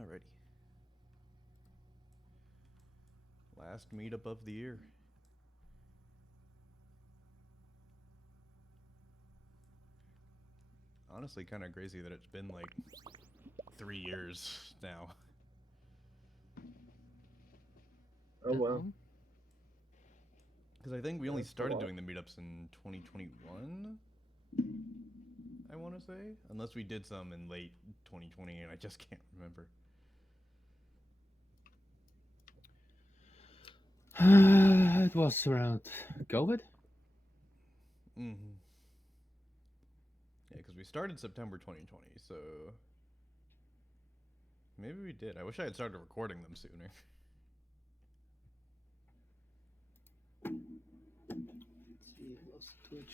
Alrighty. Last meetup of the year. Honestly, kind of crazy that it's been like 3 years now. Oh wow. Because I think we only That's a started lot. doing the meetups in 2021. I want to say, unless we did some in late 2020, and I just can't remember. It was around COVID. Mm-hmm. Yeah, because we started September 2020, so maybe we did. I wish I had started recording them sooner. Let's see, it was Twitch.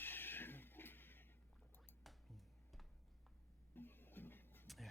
Yeah.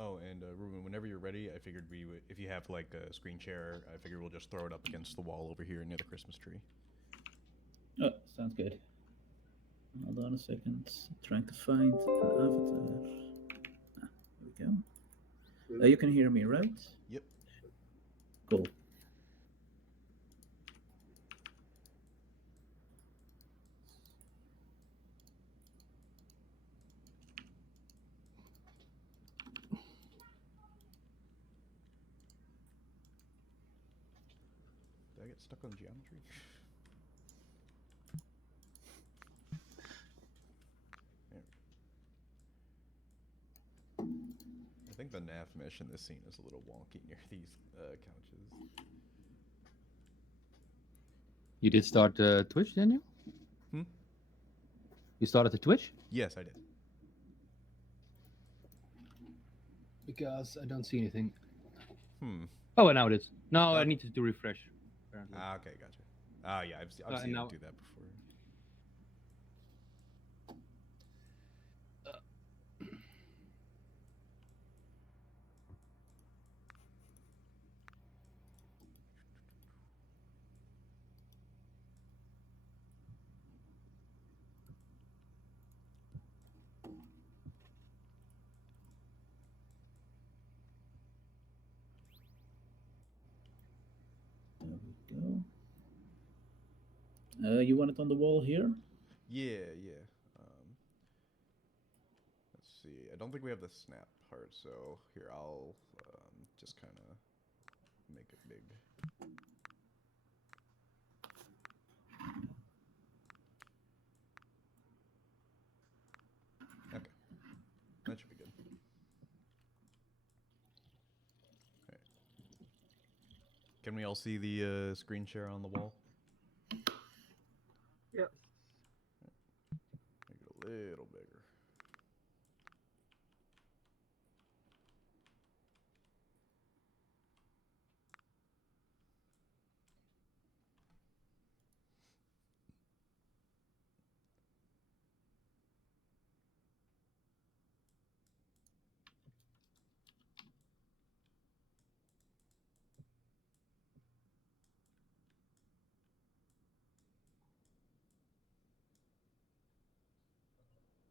Oh, and Ruben, whenever you're ready, I figured we would, if you have like a screen share, I figured we'll just throw it up against the wall over here near the Christmas tree. Oh, sounds good. Hold on a second. Trying to find an avatar. There we go. You can hear me, right? Yep. Cool. Did I get stuck on geometry? I think the nav mesh in this scene is a little wonky near these couches. You did start Twitch, didn't you? Hmm? You started the Twitch? Yes, I did. Because I don't see anything. Hmm. Oh, and now it is. No, I needed to refresh. Apparently. Ah, okay, gotcha. Ah, yeah, I've seen it do that before. There we go. You want it on the wall here? Yeah, yeah. Let's see. I don't think we have the snap part, so here I'll just kind of make it big. Okay, that should be good. Okay. Can we all see the screen share on the wall? Yep. Make it a little bigger.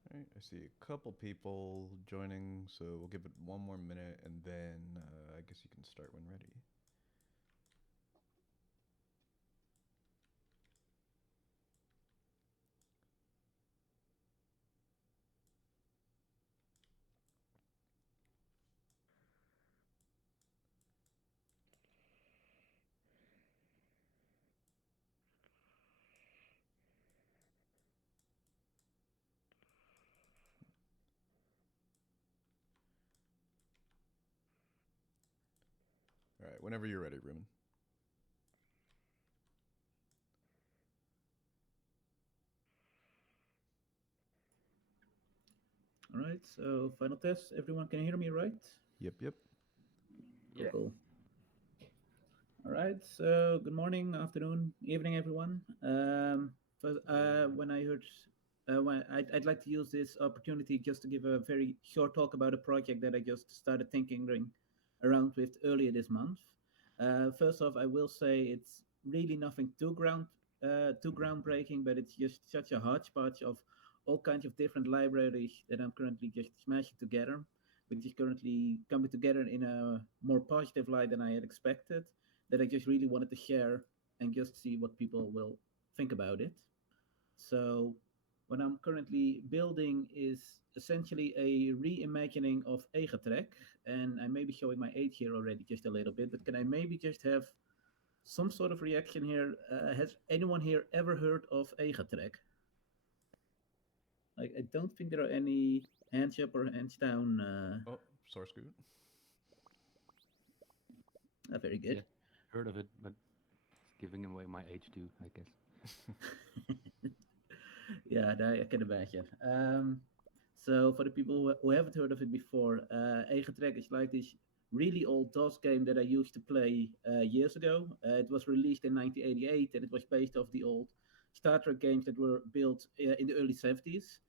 Alright, I see a couple people joining, so we'll give it one more minute, and then I guess you can start when ready. Alright, whenever you're ready, Ruben. All right, so final test. Everyone can hear me, right? Yep. Yeah. Cool. All right, so good morning, afternoon, evening, everyone. When I heard, I'd like to use this opportunity just to give a very short talk about a project that I just started thinking around with earlier this month. First off, I will say it's really nothing too groundbreaking, but it's just such a hodgepodge of all kinds of different libraries that I'm currently just smashing together, which is currently coming together in a more positive light than I had expected, that I just really wanted to share and just see what people will think about it. So, what I'm currently building is essentially a reimagining of Egetrek, and I may be showing my age here already just a little bit, but can I maybe just have some sort of reaction here? Has anyone here ever heard of Egetrek? Like, I don't think there are any hands up or hands down. Oh, source code. Very good. Yeah. Heard of it, but it's giving away my age too, I guess. Yeah, I can imagine. So for the people who haven't heard of it before, Egetrek is like this really old DOS game that I used to play years ago. It was released in 1988, and it was based off the old Star Trek games that were built in the early 70s.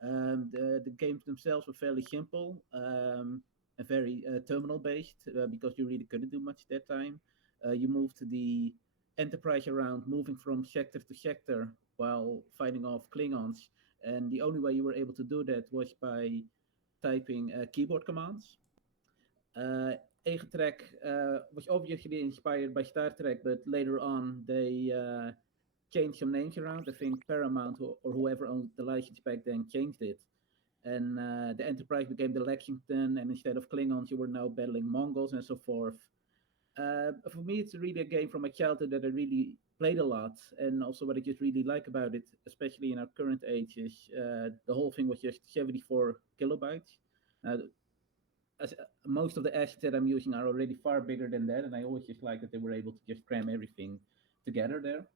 The games themselves were fairly simple and very terminal based because you really couldn't do much at that time. You moved the Enterprise around, moving from sector to sector while fighting off Klingons. And the only way you were able to do that was by typing keyboard commands. Uh, Egetrek was obviously inspired by Star Trek, but later on they changed some names around. I think Paramount or whoever owned the license back then changed it. And the Enterprise became the Lexington, and instead of Klingons, you were now battling Mongols and so forth. For me, it's really a game from my childhood that I really played a lot, and also what I just really like about it, especially in our current age, is the whole thing was just 74 kilobytes. Uh, Most of the assets that I'm using are already far bigger than that, and I always just like that they were able to just cram everything together there.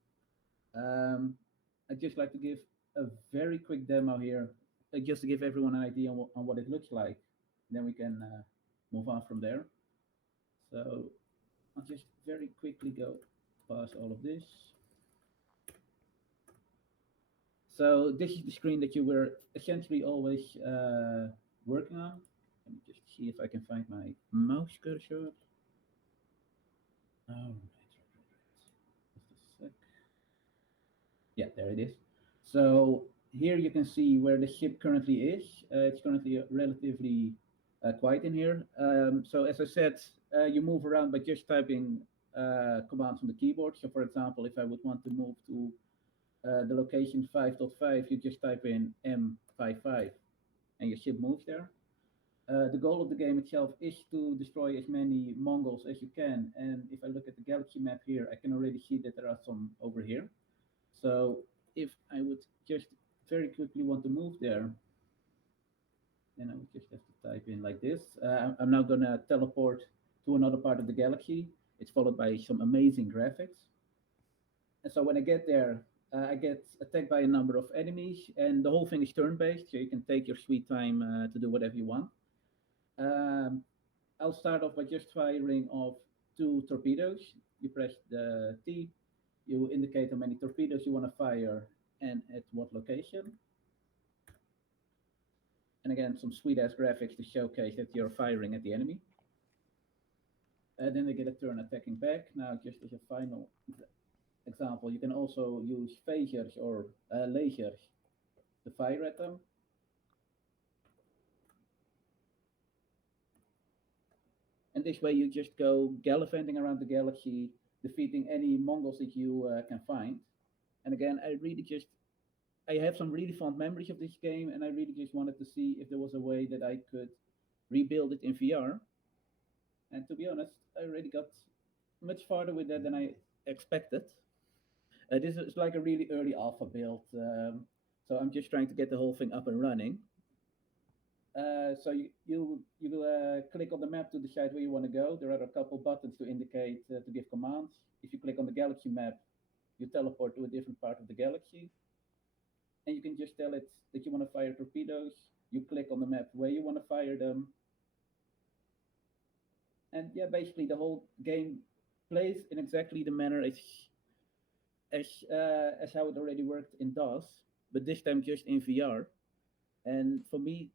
I'd just like to give a very quick demo here, just to give everyone an idea on what it looks like. Then we can move on from there. So I'll just very quickly go past all of this. So this is the screen that you were essentially always working on. Let me just see if I can find my mouse cursor. All right. Just a sec. Yeah, there it is. So here you can see where the ship currently is. It's currently relatively quiet in here. So as I said, you move around by just typing commands on the keyboard. So for example, if I would want to move to the location 5.5, you just type in M55 and your ship moves there. The goal of the game itself is to destroy as many Mongols as you can. And if I look at the galaxy map here, I can already see that there are some over here. So if I would just very quickly want to move there, then I would just have to type in like this. I'm now going to teleport to another part of the galaxy. It's followed by some amazing graphics. And so when I get there, I get attacked by a number of enemies, and the whole thing is turn-based, so you can take your sweet time to do whatever you want. I'll start off by just firing off 2 torpedoes. You press the T, you indicate how many torpedoes you want to fire and at what location. And again, some sweet-ass graphics to showcase that you're firing at the enemy. Then they get a turn attacking back. Now, just as a final example, you can also use phasers or lasers to fire at them. And this way you just go gallivanting around the galaxy, defeating any Mongols that you can find. And again, I have some really fond memories of this game, and I really just wanted to see if there was a way that I could rebuild it in VR. And to be honest, I already got much farther with that than I expected. This is like a really early alpha build, so I'm just trying to get the whole thing up and running. So you click on the map to decide where you want to go. There are a couple buttons to indicate to give commands. If you click on the galaxy map, you teleport to a different part of the galaxy, and you can just tell it that you want to fire torpedoes. You click on the map where you want to fire them, and yeah, basically the whole game plays in exactly the manner as how it already worked in DOS, but this time just in VR. And for me,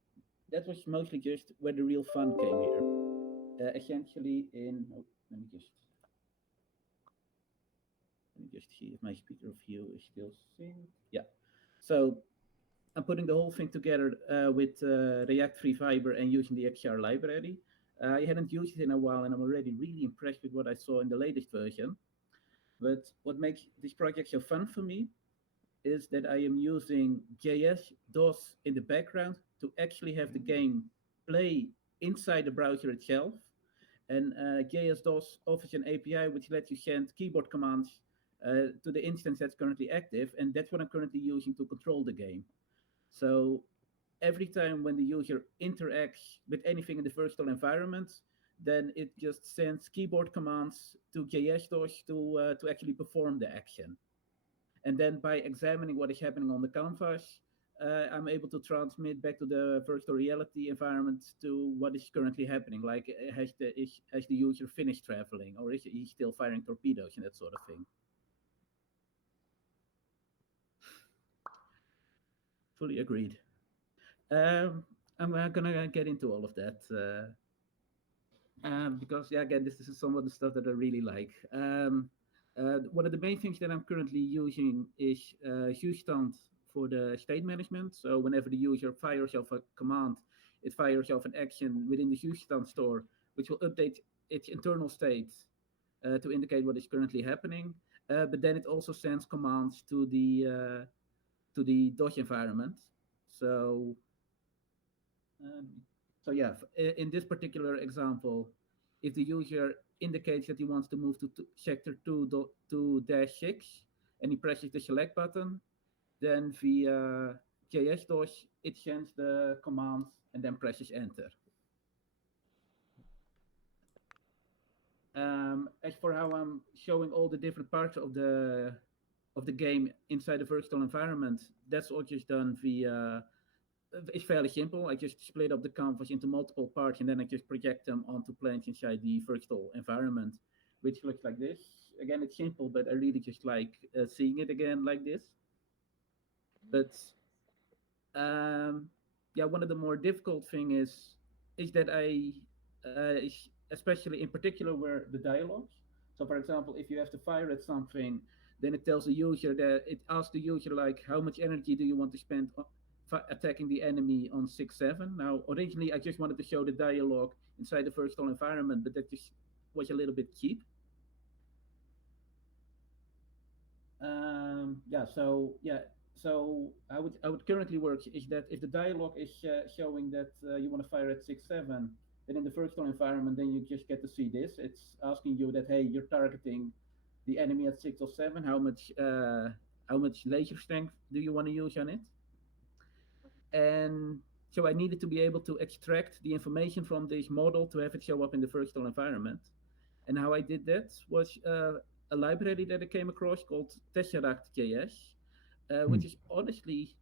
that was mostly just where the real fun came here. Essentially, in oh, let me just see if my speaker view is still synced. Yeah. So I'm putting the whole thing together with React Free Fiber and using the XR library. I hadn't used it in a while, and I'm already really impressed with what I saw in the latest version. But what makes this project so fun for me is that I am using JS DOS in the background to actually have the game play inside the browser itself. And JS DOS offers an API which lets you send keyboard commands to the instance that's currently active, and that's what I'm currently using to control the game. So every time when the user interacts with anything in the virtual environment, then it just sends keyboard commands to JS-DOS to actually perform the action. And then by examining what is happening on the canvas, I'm able to transmit back to the virtual reality environment to what is currently happening. Like, has the user finished traveling, or is he still firing torpedoes and that sort of thing? Fully agreed. I'm gonna get into all of that. Because yeah, again, this is some of the stuff that I really like. One of the main things that I'm currently using is Hustand for the state management. So whenever the user fires off a command, it fires off an action within the Hustand store, which will update its internal state to indicate what is currently happening. But then it also sends commands to the DOS environment. So um, so yeah, in this particular example, if the user indicates that he wants to move to sector 2-6 and he presses the select button, then via JS-DOS, it sends the command and then presses enter. As for how I'm showing all the different parts of the game inside the virtual environment, that's all just done via it's fairly simple. I just split up the canvas into multiple parts and then I just project them onto planes inside the virtual environment, which looks like this. Again, it's simple, but I really just like seeing it again like this. But yeah, one of the more difficult thing is that especially in particular where the dialogues. So, for example, if you have to fire at something, then it tells the user that it asks the user like, how much energy do you want to spend on attacking the enemy on 6-7? Now, originally I just wanted to show the dialogue inside the virtual environment, but that just was a little bit cheap. So I would currently work is that if the dialogue is showing that you want to fire at 6-7, then in the virtual environment, then you just get to see this. It's asking you that, hey, you're targeting the enemy at 6 or 7. How much laser strength do you want to use on it? And so I needed to be able to extract the information from this model to have it show up in the virtual environment. And how I did that was a library that I came across called Tesseract.js, which is honestly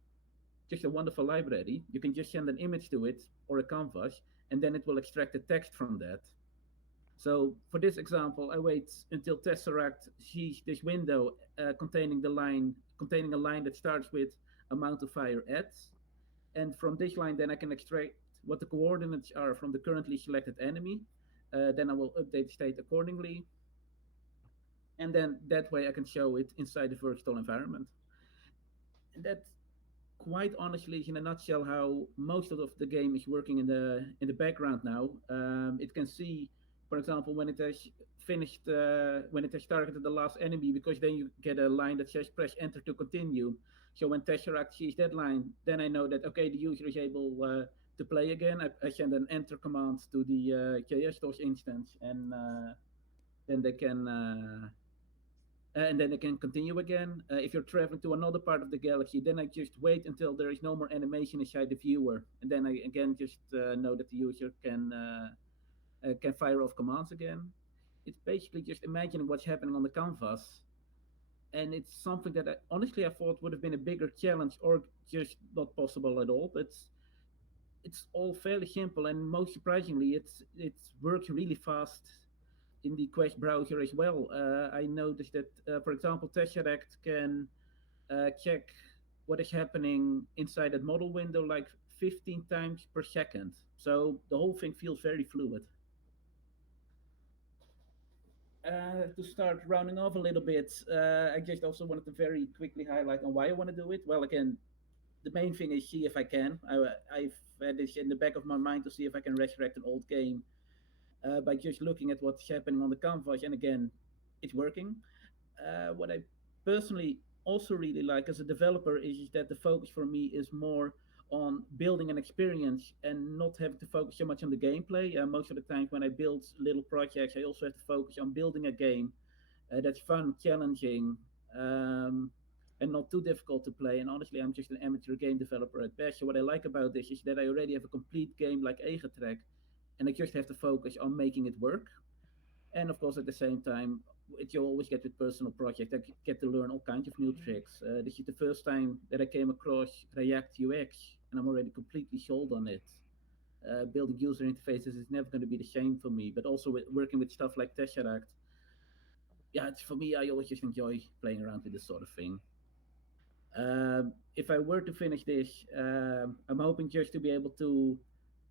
just a wonderful library. You can just send an image to it or a canvas, and then it will extract the text from that. So for this example, I wait until Tesseract sees this window containing a line that starts with amount to fire at, and from this line, then I can extract what the coordinates are from the currently selected enemy. Then I will update the state accordingly. And then that way I can show it inside the virtual environment. And that quite honestly is in a nutshell how most of the game is working in the background now. It can see, for example, when it has finished, when it has targeted the last enemy, because then you get a line that says press enter to continue. So when Tesseract sees that line, then I know that, okay, the user is able to play again. I send an enter command to the JS-DOS instance, and then they can continue again. If you're traveling to another part of the galaxy, then I just wait until there is no more animation inside the viewer, and then I again just know that the user can fire off commands again. It's basically just imagining what's happening on the canvas, and it's something that honestly I thought would have been a bigger challenge or just not possible at all. But it's all fairly simple, and most surprisingly, it works really fast in the Quest browser as well. I noticed that, for example, Tesseract can check what is happening inside that model window like 15 times per second. So the whole thing feels very fluid. To start rounding off a little bit, I just also wanted to very quickly highlight on why I want to do it. Well, again, the main thing is see if I can. I've had this in the back of my mind to see if I can resurrect an old game by just looking at what's happening on the canvas, and again, it's working. What I personally also really like as a developer is that the focus for me is more on building an experience and not having to focus so much on the gameplay. Most of the times when I build little projects, I also have to focus on building a game that's fun, challenging, um, and not too difficult to play. And honestly, I'm just an amateur game developer at best. So what I like about this is that I already have a complete game like Egetrek, and I just have to focus on making it work. And of course, at the same time, you always get with personal projects, I get to learn all kinds of new tricks. This is the first time that I came across React UX, and I'm already completely sold on it. Building user interfaces is never going to be the same for me, but also working with stuff like Tesseract, yeah, it's, for me, I always just enjoy playing around with this sort of thing. If I were to finish this, I'm hoping just to be able to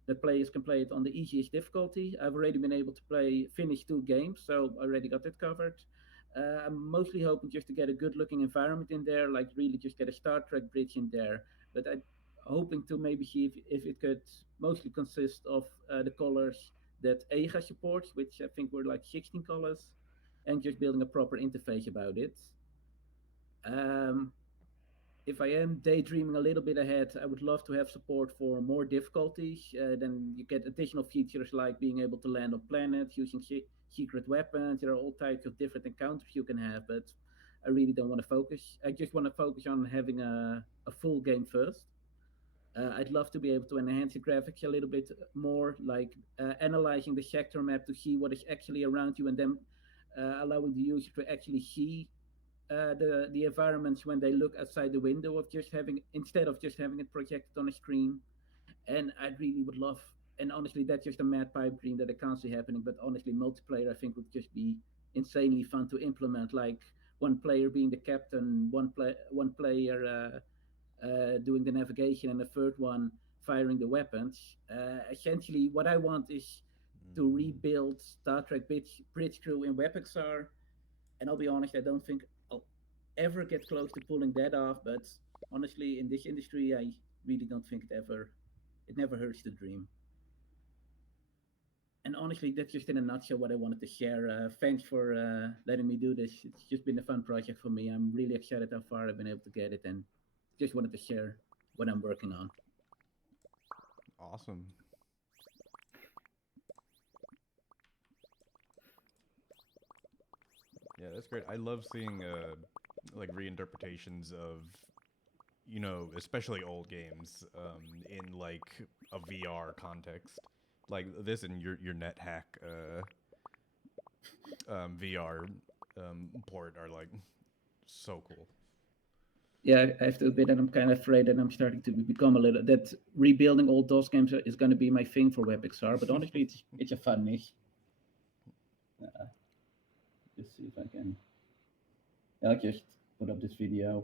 that players can play it on the easiest difficulty. I've already been able to finish 2 games, so I already got that covered. I'm mostly hoping just to get a good looking environment in there, like really just get a Star Trek bridge in there. But I'm hoping to maybe see if it could mostly consist of the colors that EGA supports, which I think were like 16 colors, and just building a proper interface about it. Um, if I am daydreaming a little bit ahead, I would love to have support for more difficulties. Then you get additional features like being able to land on planets using secret weapons. There are all types of different encounters you can have, but I really don't want to focus. I just want to focus on having a full game first. I'd love to be able to enhance the graphics a little bit more, like analyzing the sector map to see what is actually around you, and then allowing the user to actually see the environments when they look outside the window of just having instead of just having it projected on a screen. And I really would love, and honestly, that's just a mad pipe dream that I can't see happening. But honestly, multiplayer I think would just be insanely fun to implement. Like one player being the captain, one player doing the navigation, and the third one firing the weapons. Essentially, what I want is to Mm. rebuild Star Trek Bridge Crew in WebXR, and I'll be honest, I don't think I'll ever get close to pulling that off. But honestly, in this industry, I really don't think it never hurts to dream. And honestly, that's just in a nutshell what I wanted to share. Thanks for letting me do this. It's just been a fun project for me. I'm really excited how far I've been able to get it, and just wanted to share what I'm working on. Awesome. Yeah, that's great. I love seeing like reinterpretations of, especially old games in like a VR context. Like this and your NetHack VR port are like so cool. Yeah, I have to admit that I'm kind of afraid that I'm starting to become a little that rebuilding old DOS games is going to be my thing for WebXR. But honestly, it's a fun niche. Uh, just see if I can. I'll just put up this video.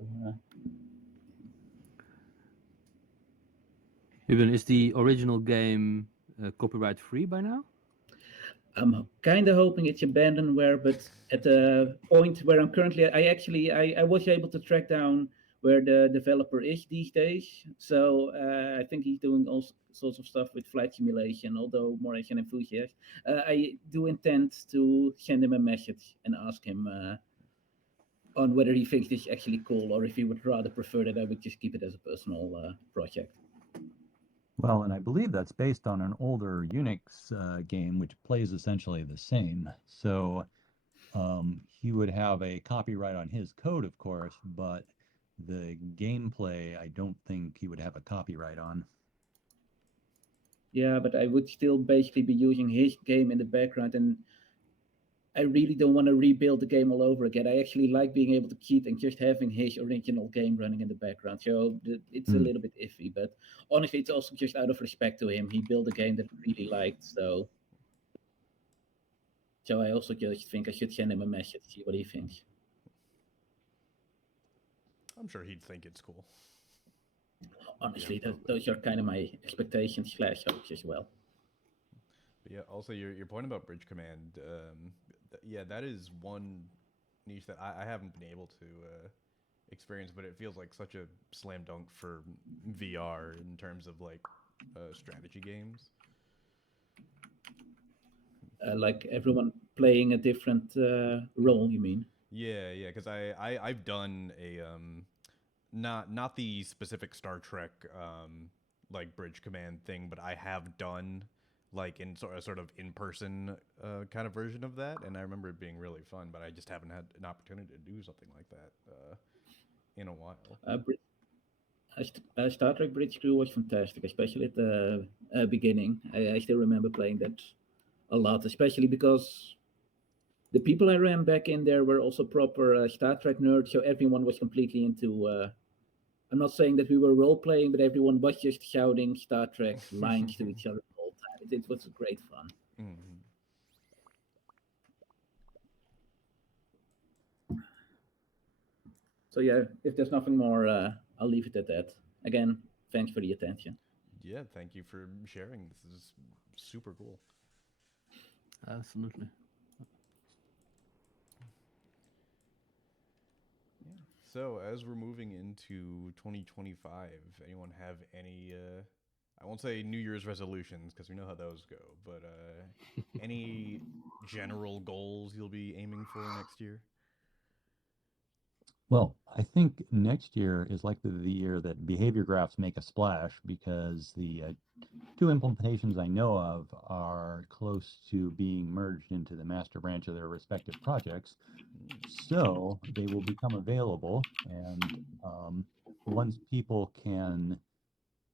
Ruben, is the original game copyright free by now? I'm kind of hoping it's abandonware, but at the point where I'm currently, I was able to track down where the developer is these days. So I think he's doing all sorts of stuff with flight simulation, although more as an enthusiast. I do intend to send him a message and ask him on whether he thinks this is actually cool, or if he would rather prefer that I would just keep it as a personal project. Well, and I believe that's based on an older Unix game, which plays essentially the same. So he would have a copyright on his code, of course, but the gameplay, I don't think he would have a copyright on. Yeah, but I would still basically be using his game in the background, and I really don't want to rebuild the game all over again. I actually like being able to cheat and just having his original game running in the background. So it's a Hmm. little bit iffy, but honestly, it's also just out of respect to him. He built a game that I really liked, so I also just think I should send him a message, see what he thinks. I'm sure he'd think it's cool. Honestly, those are kind of my expectations slash hopes as well. But yeah, also your point about Bridge Command, yeah, that is one niche that I haven't been able to experience, but it feels like such a slam dunk for VR in terms of like strategy games. Like everyone playing a different role, you mean? Yeah, because I've done a not the specific Star Trek like Bridge Command thing, but I have done like in sort of in person kind of version of that, and I remember it being really fun. But I just haven't had an opportunity to do something like that in a while. Star Trek Bridge Crew was fantastic, especially at the beginning. I still remember playing that a lot, especially because the people I ran back in there were also proper Star Trek nerds, so everyone was completely into. I'm not saying that we were role playing, but everyone was just shouting Star Trek lines to each other the whole time. It was great fun. Mhm. So yeah, if there's nothing more, I'll leave it at that. Again, thanks for the attention. Yeah, thank you for sharing. This is super cool. Absolutely. Yeah. So as we're moving into 2025, anyone have any? I won't say New Year's resolutions because we know how those go, but any general goals you'll be aiming for next year? Well, I think next year is likely the year that behavior graphs make a splash because the two implementations I know of are close to being merged into the master branch of their respective projects. So they will become available, and once people can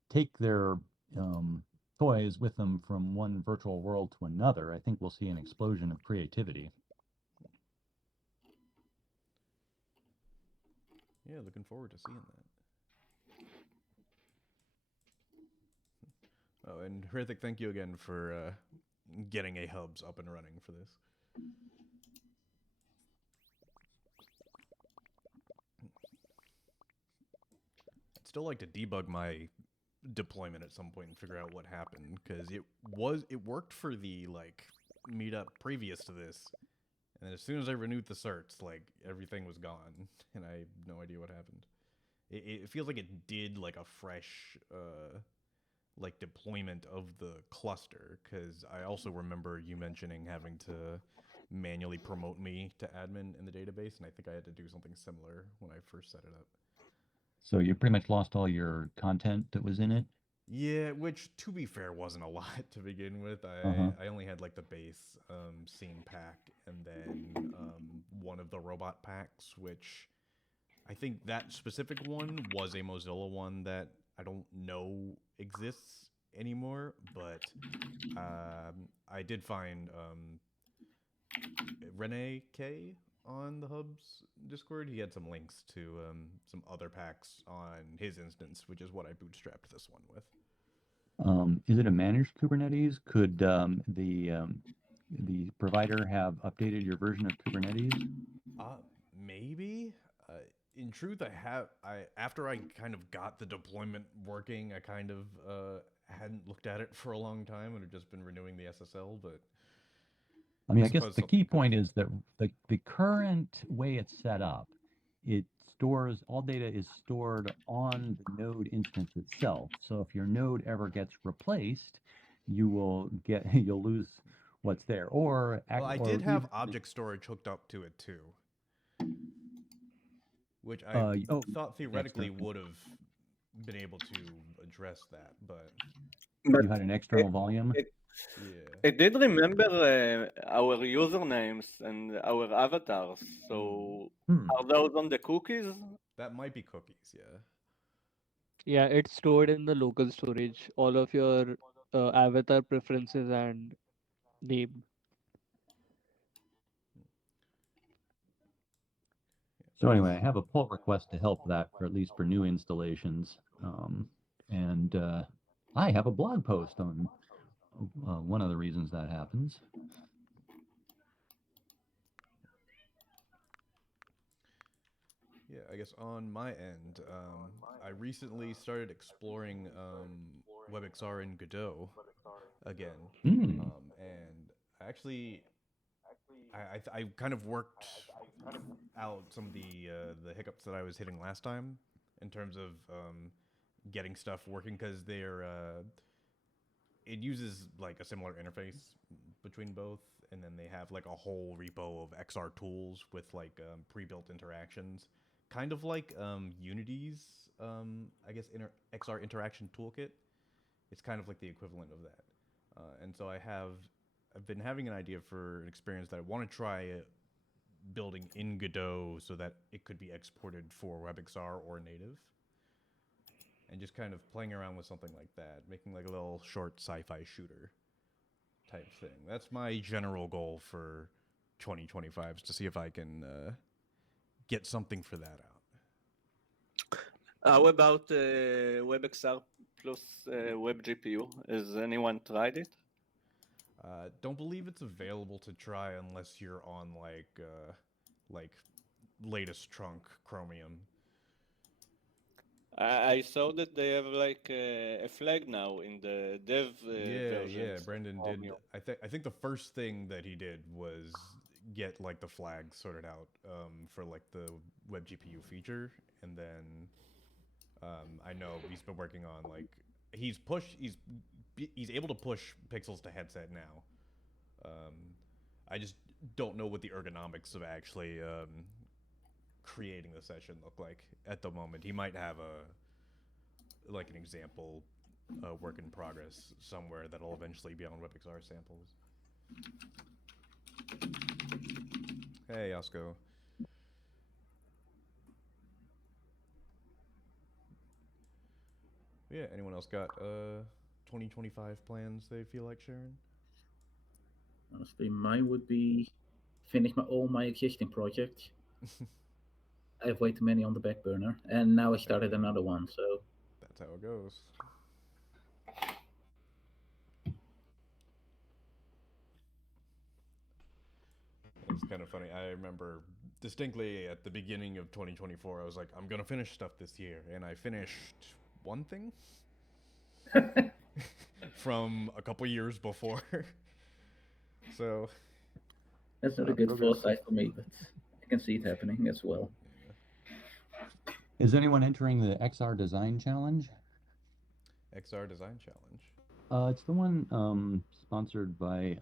take their um, toys with them from one virtual world to another, I think we'll see an explosion of creativity. Yeah, looking forward to seeing that. Oh, and Hrithik, thank you again for getting a hubs up and running for this. I'd still like to debug my deployment at some point and figure out what happened because it worked for the like meetup previous to this, and then as soon as I renewed the certs, like everything was gone, and I have no idea what happened. It feels like it did like a fresh like deployment of the cluster because I also remember you mentioning having to manually promote me to admin in the database, and I think I had to do something similar when I first set it up. So you pretty much lost all your content that was in it. Yeah, which to be fair wasn't a lot to begin with. Uh-huh. I only had like the base scene pack and then one of the robot packs, which I think that specific one was a Mozilla one that I don't know exists anymore, but I did find Rene K on the Hub's Discord. He had some links to some other packs on his instance, which is what I bootstrapped this one with. Is it a managed Kubernetes? Could the provider have updated your version of Kubernetes? Maybe. In truth, I after I kind of got the deployment working, I kind of hadn't looked at it for a long time and had just been renewing the SSL. But I mean, I I guess suppose the key something could point have. is that the current way it's set up, it stores all data is stored on the node instance itself. So if your node ever gets replaced, you will get you'll lose what's there, Well, I did or have even object storage hooked up to it too, which I thought theoretically external. would have been able to address that, but But You had an it, external volume. it, yeah. it did remember our usernames and our avatars. Mm, So Hmm. are those on the cookies? that might be cookies, yeah. Yeah, it's stored in the local storage, all of your avatar preferences and name. So anyway, I have a pull request to help that, for at least for new installations. And I have a blog post on one of the reasons that happens. Yeah, I guess on my end, I recently started exploring WebXR in Godot again, Mm. and I actually I kind of worked out some of the hiccups that I was hitting last time in terms of getting stuff working because it uses like a similar interface between both, and then they have like a whole repo of XR tools with like pre-built interactions, kind of like Unity's I guess XR interaction toolkit. It's kind of like the equivalent of that, and so I've been having an idea for an experience that I want to try building in Godot so that it could be exported for WebXR or native, and just kind of playing around with something like that, making like a little short sci-fi shooter type thing. That's my general goal for 2025 is to see if I can get something for that out. How about WebXR plus WebGPU? Has anyone tried it? Don't believe it's available to try unless you're on like latest trunk Chromium. I saw that they have like a flag now in the dev versions. Yeah. Brendan of did. Chromium. I think the first thing that he did was get like the flag sorted out for like the web GPU feature, and then I know he's been working on like he's able to push pixels to headset now. I just don't know what the ergonomics of actually creating the session look like at the moment. He might have an example work in progress somewhere that'll eventually be on WebXR samples. Hey, Yasko. Yeah, anyone else got 2025 plans they feel like sharing? Honestly, mine would be finish all my existing projects. I have way too many on the back burner, and now I started another one. So That's how it goes. It's kind of funny. I remember distinctly at the beginning of 2024, I was like, I'm going to finish stuff this year. And I finished one thing from a couple years before. So, that's not a good foresight for me, but I can see it happening as well. Is anyone entering the XR Design Challenge? XR Design Challenge. It's the one sponsored by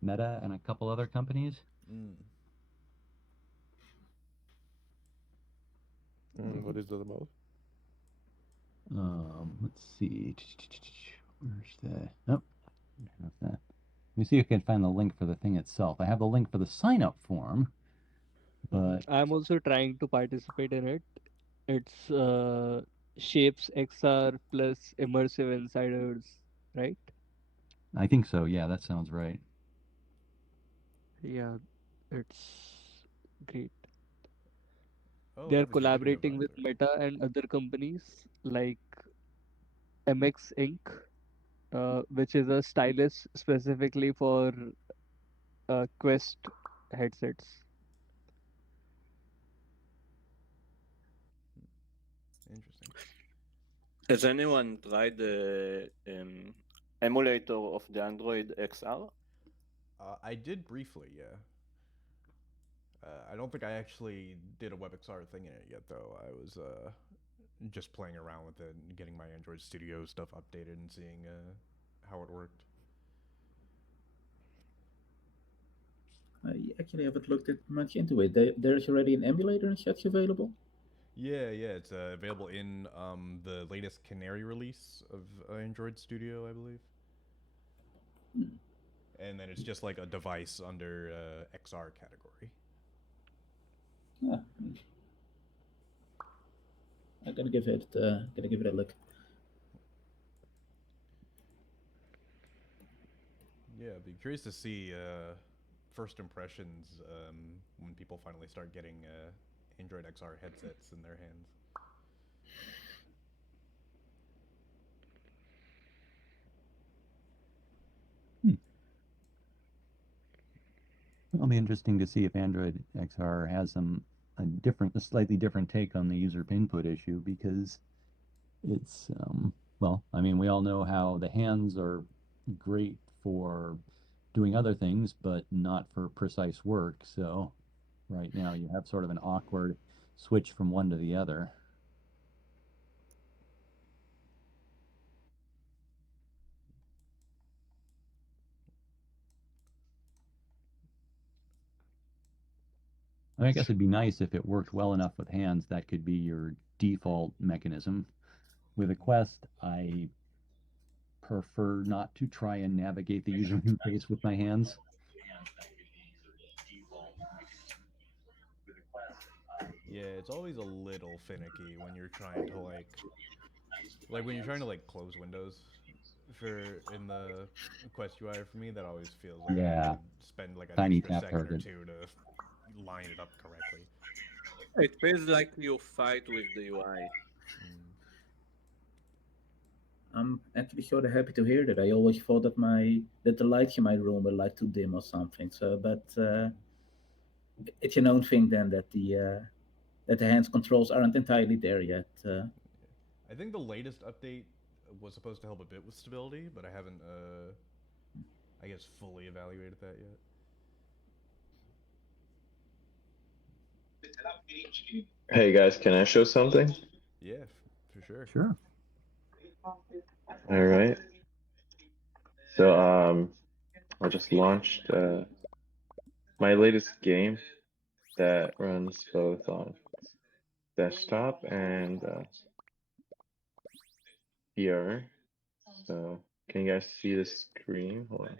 Meta and a couple other companies. What is that about? Let's see. Where's the? Oh, I have that. Let me see if I can find the link for the thing itself. I have the link for the sign-up form, but I'm also trying to participate in it. It's Shapes XR plus Immersive Insiders, right? I think so. Yeah, that sounds right. Yeah, it's great. Oh, They're that was the video collaborating with binder. Meta and other companies like MX Inc., which is a stylus specifically for Quest headsets. Interesting. Has anyone tried the emulator of the Android XR? I did briefly, yeah. I don't think I actually did a WebXR thing in it yet, though. I was just playing around with it and getting my Android Studio stuff updated and seeing how it worked. I actually haven't looked at much into it. There's already an emulator and such available. Yeah, it's available in the latest Canary release of Android Studio, I believe. And then it's just like a device under XR category. Yeah. I'm gonna give it a look. Yeah, I'd be curious to see first impressions when people finally start getting Android XR headsets in their hands. It'll be interesting to see if Android XR has a slightly different take on the user input issue, because it's well, I mean, we all know how the hands are great for doing other things, but not for precise work. So right now you have sort of an awkward switch from one to the other. I guess it'd be nice if it worked well enough with hands. That could be your default mechanism. With a Quest, I prefer not to try and navigate the user interface with my hands. Yeah, it's always a little finicky when you're trying to like when you're trying to like close windows in the Quest UI. For me, that always feels like I Yeah, should spend like an tiny extra tap second or target. two to line it up correctly. It feels like you fight with the UI. I'm actually sort of happy to hear that. I always thought that the lights in my room were like too dim or something. So, but it's your own thing then that the hands controls aren't entirely there yet. I think the latest update was supposed to help a bit with stability, but I haven't, I guess, fully evaluated that yet. Hey guys, can I show something? Yeah, for sure. Sure. All right. So I just launched my latest game that runs both on desktop and VR. So can you guys see the screen? Hold on.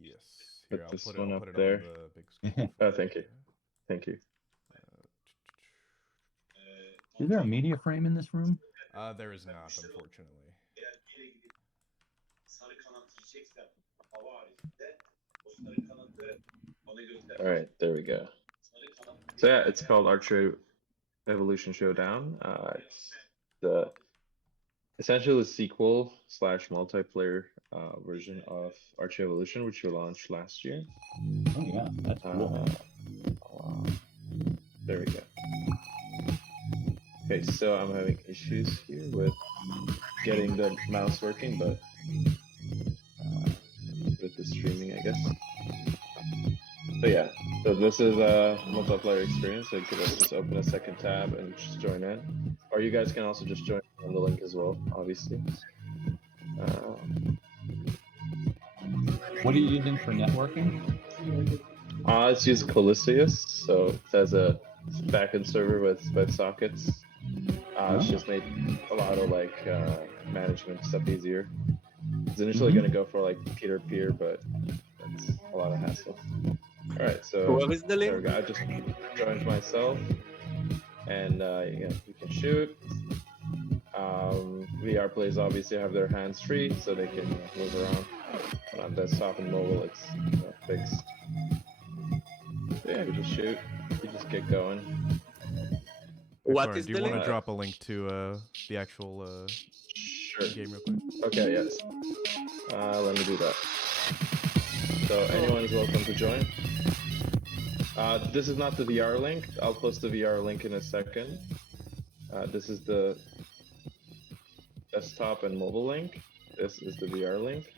Yes. Put Here, this I'll one put up it there. on the big screen. Oh, thank you. Thank you. Is there a media frame in this room? There is not, unfortunately. All right, there we go. So yeah, it's called Archery Evolution Showdown. It's the essentially the sequel / multiplayer version of Archery Evolution, which we launched last year. Oh yeah, that's cool. There we go. Okay, so I'm having issues here with getting the mouse working, but with the streaming, I guess. So yeah, so this is a multiplayer experience. So you could just open a second tab and just join in, or you guys can also just join on the link as well, obviously. What are you using for networking? It's using Coliseus, so it has a backend server with sockets. It's just made a lot of like management stuff easier. It's initially going to go for like peer-to-peer, but that's a lot of hassle. All right, so Where is the link? there we go. I just joined myself, and yeah, you can shoot. VR players obviously have their hands free, so they can move around. But on desktop and mobile, it's fixed. So yeah, we just shoot. We just get going. What is do the you want link? to drop a link to the actual Sure. game real quick? Okay, yes. Let me do that. So anyone is welcome to join. This is not the VR link. I'll post the VR link in a second. This is the desktop and mobile link. This is the VR link.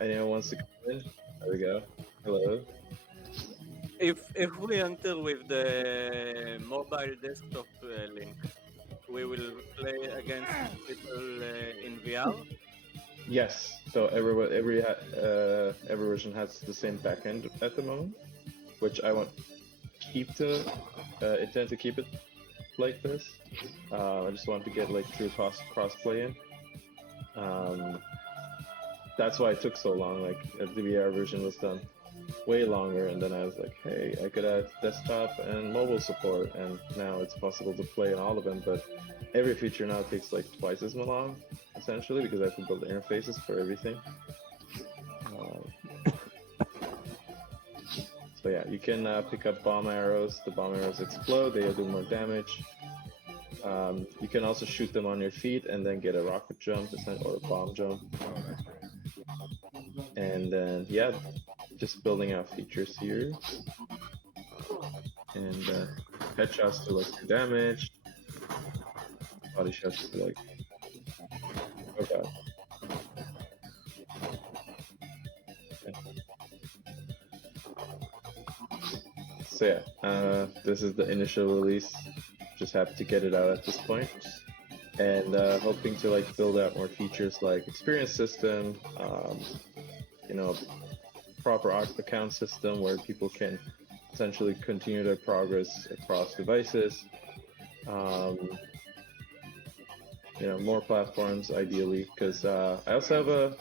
Anyone wants to come in? There we go. Hello. If we enter with the mobile desktop link, we will play against people in VR. Yes. So every version has the same backend at the moment, which I want intend to keep it like this. I just want to get like true crossplay in. That's why it took so long. Like the VR version was done way longer, and then I was like, hey, I could add desktop and mobile support, and now it's possible to play on all of them. But every feature now takes like twice as long, essentially, because I have to build interfaces for everything. So yeah, you can pick up bomb arrows. The bomb arrows explode, they do more damage. You can also shoot them on your feet and then get a rocket jump or a bomb jump. Oh, that's great. And then yeah, just building out features here. And headshots do like 2 damage. Body shots do like, oh god. So yeah, this is the initial release. Just happy to get it out at this point, and hoping to like build out more features like experience system, you know, proper account system where people can essentially continue their progress across devices. You know, more platforms ideally, because I also have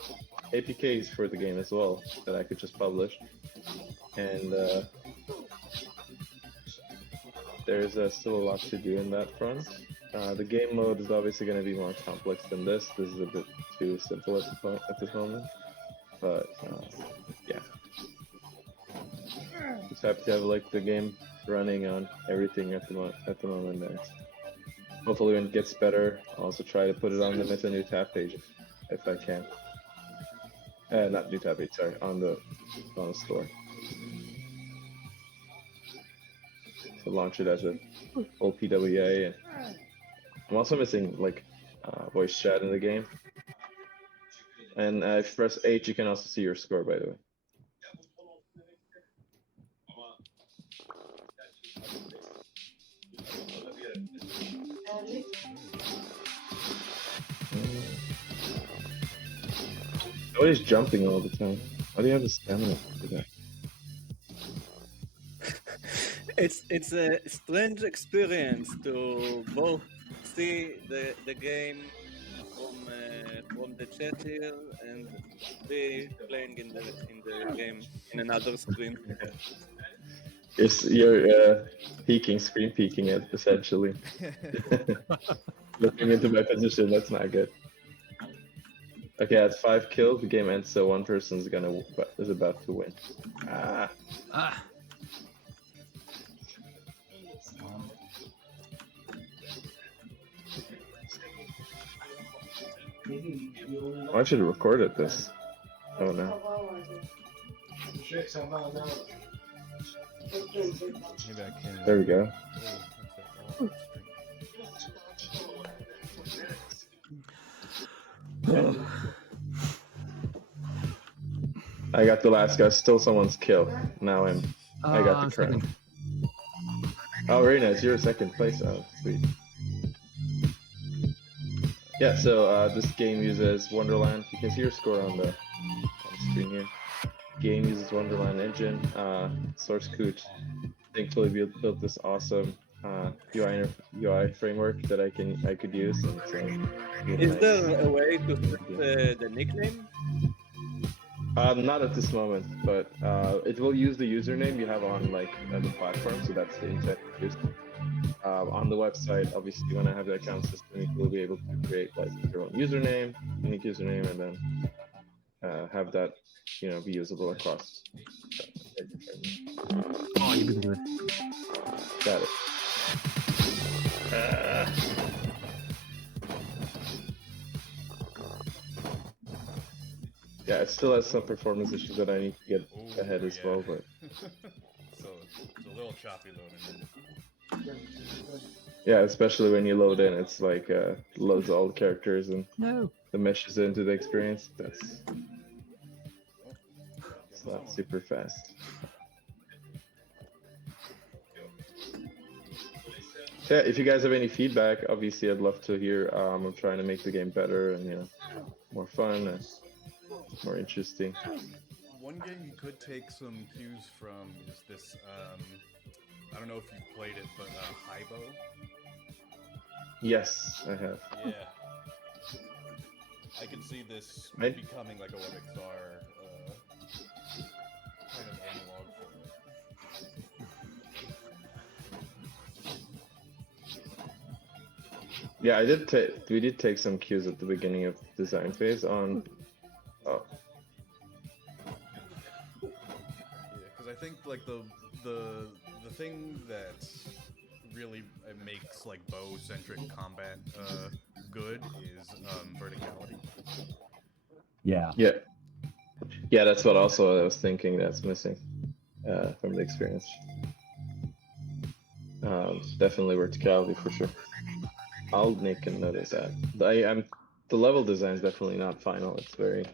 APKs for the game as well that I could just publish, and there's still a lot to do in that front. The game mode is obviously going to be more complex than this. This is a bit too simple at this moment, but yeah. Just happy to have like the game running on everything at the moment there. Hopefully when it gets better, I'll also try to put it on the new tab page if I can. Not new tab page, sorry, on the store. To launch it as a full PWA. And I'm also missing like voice chat in the game. And if you press H, you can also see your score, by the way. Nobody's jumping all the time. Why do you have the stamina for that? It's a strange experience to both see the game from the chat here and be playing in the game in another screen. You're screen peeking it essentially. Looking into my position, that's not good. Okay, at 5 kills, the game ends, so one person is about to win. Oh, I should have recorded this. Oh no. Maybe I can. There we go. I got the last guy, still someone's kill. Now I got the crown. Oh, very nice. You're second place. Oh, sweet. Yeah, so this game uses Wonderland. You can see your score on the screen here. Game uses Wonderland engine. Source code thankfully built this awesome UI framework that I could use. And so Is there a way to set the nickname? Not at this moment, but it will use the username you have on like the platform, so that's the intent. On the website, obviously, when I have the account system, you will be able to create like your own username, unique username, and then have that, you know, be usable across. Oh, you can do it. Got it. Yeah, it still has some performance issues that I need to get ahead as well, but So it's a little choppy loading. yeah, especially when you load in, it's like loads all the characters and the meshes into the experience. It's not super fast. So yeah, if you guys have any feedback, obviously I'd love to hear. I'm trying to make the game better and, you know, more fun and more interesting. One game you could take some cues from is this, I don't know if you've played it, but Hybo. Yes, I have. Yeah. I can see this becoming like a WebXR kind of analog for it. Yeah, we did take some cues at the beginning of the design phase on. Oh. Yeah, because I think like the thing that really makes like bow-centric combat good is verticality. Yeah. Yeah, that's what also I was thinking that's missing from the experience. Definitely verticality for sure. I'll make a note of that. The level design is definitely not final. It's very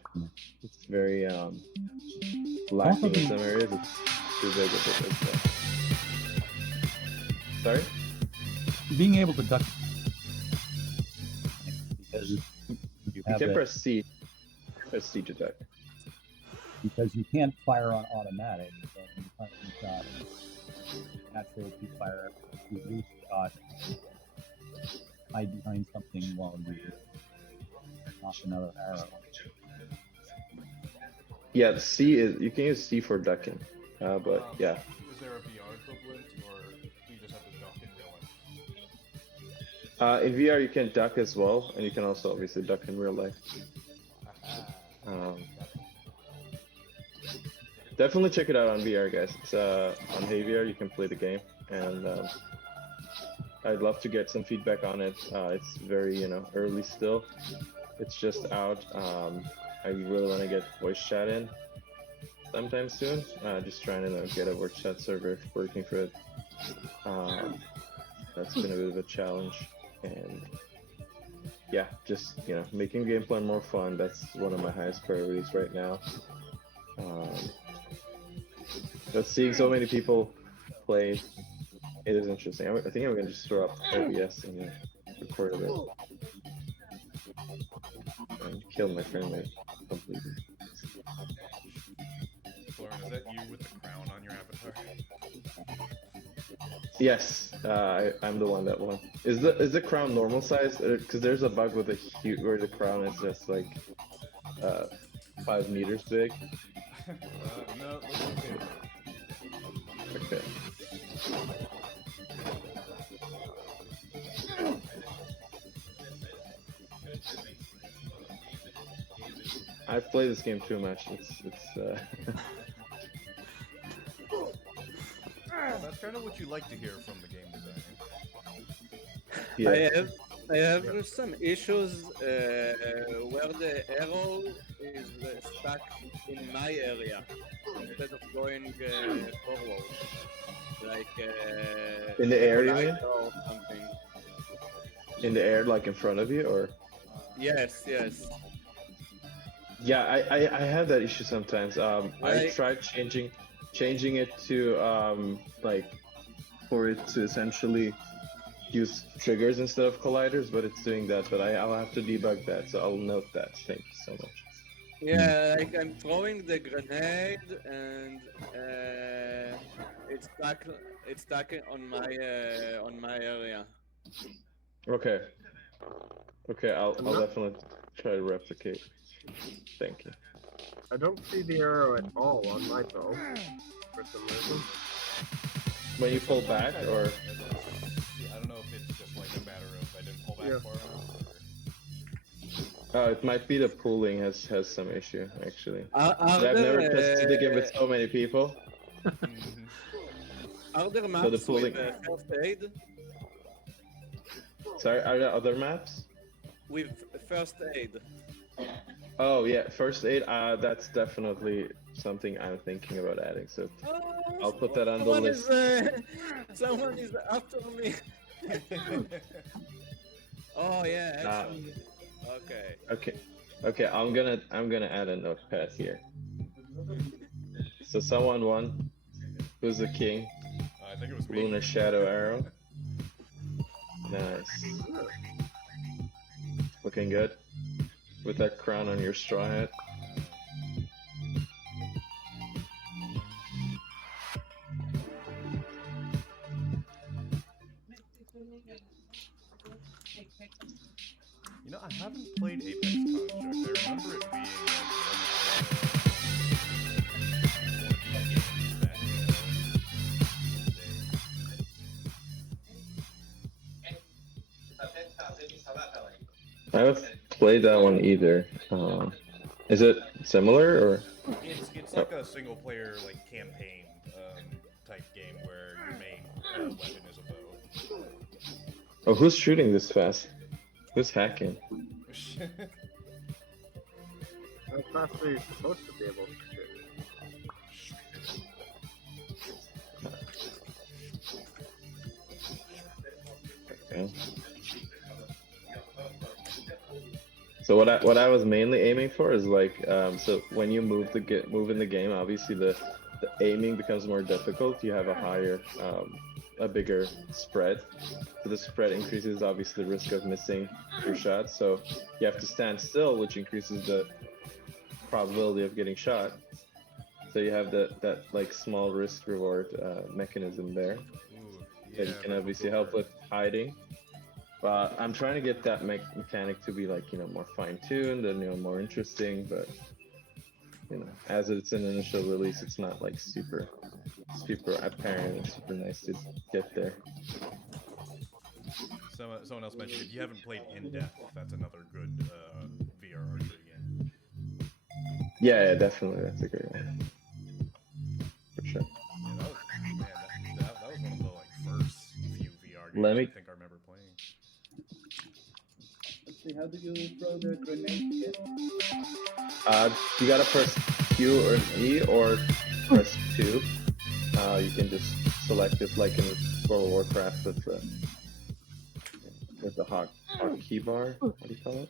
lacking in some areas. It's too big of it as well. Sorry? Being able to duck because You can press C. Press C to duck. Because you can't fire on automatic. So when you punch a shot, natural to fire, you lose shot, hide behind something while you knock another arrow. Yeah, C is you can use C for ducking, but yeah. Is there a VR equivalent, or do you just have to duck in real life? In VR you can duck as well, and you can also obviously duck in real life. Definitely check it out on VR, guys. It's on HeyVR. You can play the game, and I'd love to get some feedback on it. It's very early still. It's just out. I really want to get voice chat in sometime soon. Just trying to get a voice chat server working for it. That's been a bit of a challenge, and yeah, just making gameplay more fun. That's one of my highest priorities right now. But seeing so many people play, it is interesting. I think I'm gonna just throw up OBS and record a bit. And kill my frame rate completely. Lauren, is that you with the crown on your avatar? Yes, I'm the one that won. Is the crown normal size? Because there's a bug with where the crown is just like 5 meters big. No, it looks okay. Okay. I've played this game too much. That's kind of what you like to hear from the game designer. Yeah. I have some issues where the arrow is stuck in my area instead of going forward, like In the air, you mean? or something. In the air, like in front of you, or? Yes. Yeah, I have that issue sometimes. I tried changing it to like for it to essentially use triggers instead of colliders, but it's doing that. But I'll have to debug that, so I'll note that. Thank you so much. Yeah, like I'm throwing the grenade and it's stuck on my area. Okay, I'll definitely try to replicate. Thank you. I don't see the arrow at all on my bow for some reason. When you pull back, or? I don't know if it's just like a matter of I didn't pull back far enough. Or... It might be the pooling has some issue actually. I've never tested the game with so many people. Are there maps So the pooling... with first aid? Sorry, are there other maps? With first aid. Oh yeah, first aid. That's definitely something I'm thinking about adding. So I'll put that on the list. Someone is after me. Oh yeah. Actually. Okay. I'm gonna add a notepad here. So someone won. Who's the king? I think it was me. Lunar Shadow Arrow. Nice. Looking good. With that crown on your straw hat. I haven't played Apex Construct. I remember it being like one of the games I haven't played that one either. Is it Similar or? It's like a single player like campaign type game where your main weapon is a bow. Oh, who's shooting this fast? Who's hacking? How fast are you supposed to be able to shoot? Okay. So what I was mainly aiming for is like so when you move in the game, obviously the aiming becomes more difficult. You have a higher a bigger spread. So the spread increases obviously the risk of missing your shot. So you have to stand still, which increases the probability of getting shot. So you have that like small risk reward mechanism there. Ooh, That you can obviously help with hiding. But I'm trying to get that mechanic to be like, more fine-tuned and, more interesting. But, as it's an initial release, it's not like super apparent and super nice to get there. Someone else mentioned if you haven't played In Depth, that's another good VR archery game. Yeah, definitely. That's a great one. For sure. Yeah, that was one of the like first few VR games Let me- I think I remember playing. Let's see, how do you throw the grenade again? You gotta press Q or E or press 2. You can just select it like in World of Warcraft with the hotkey bar. What do you call it?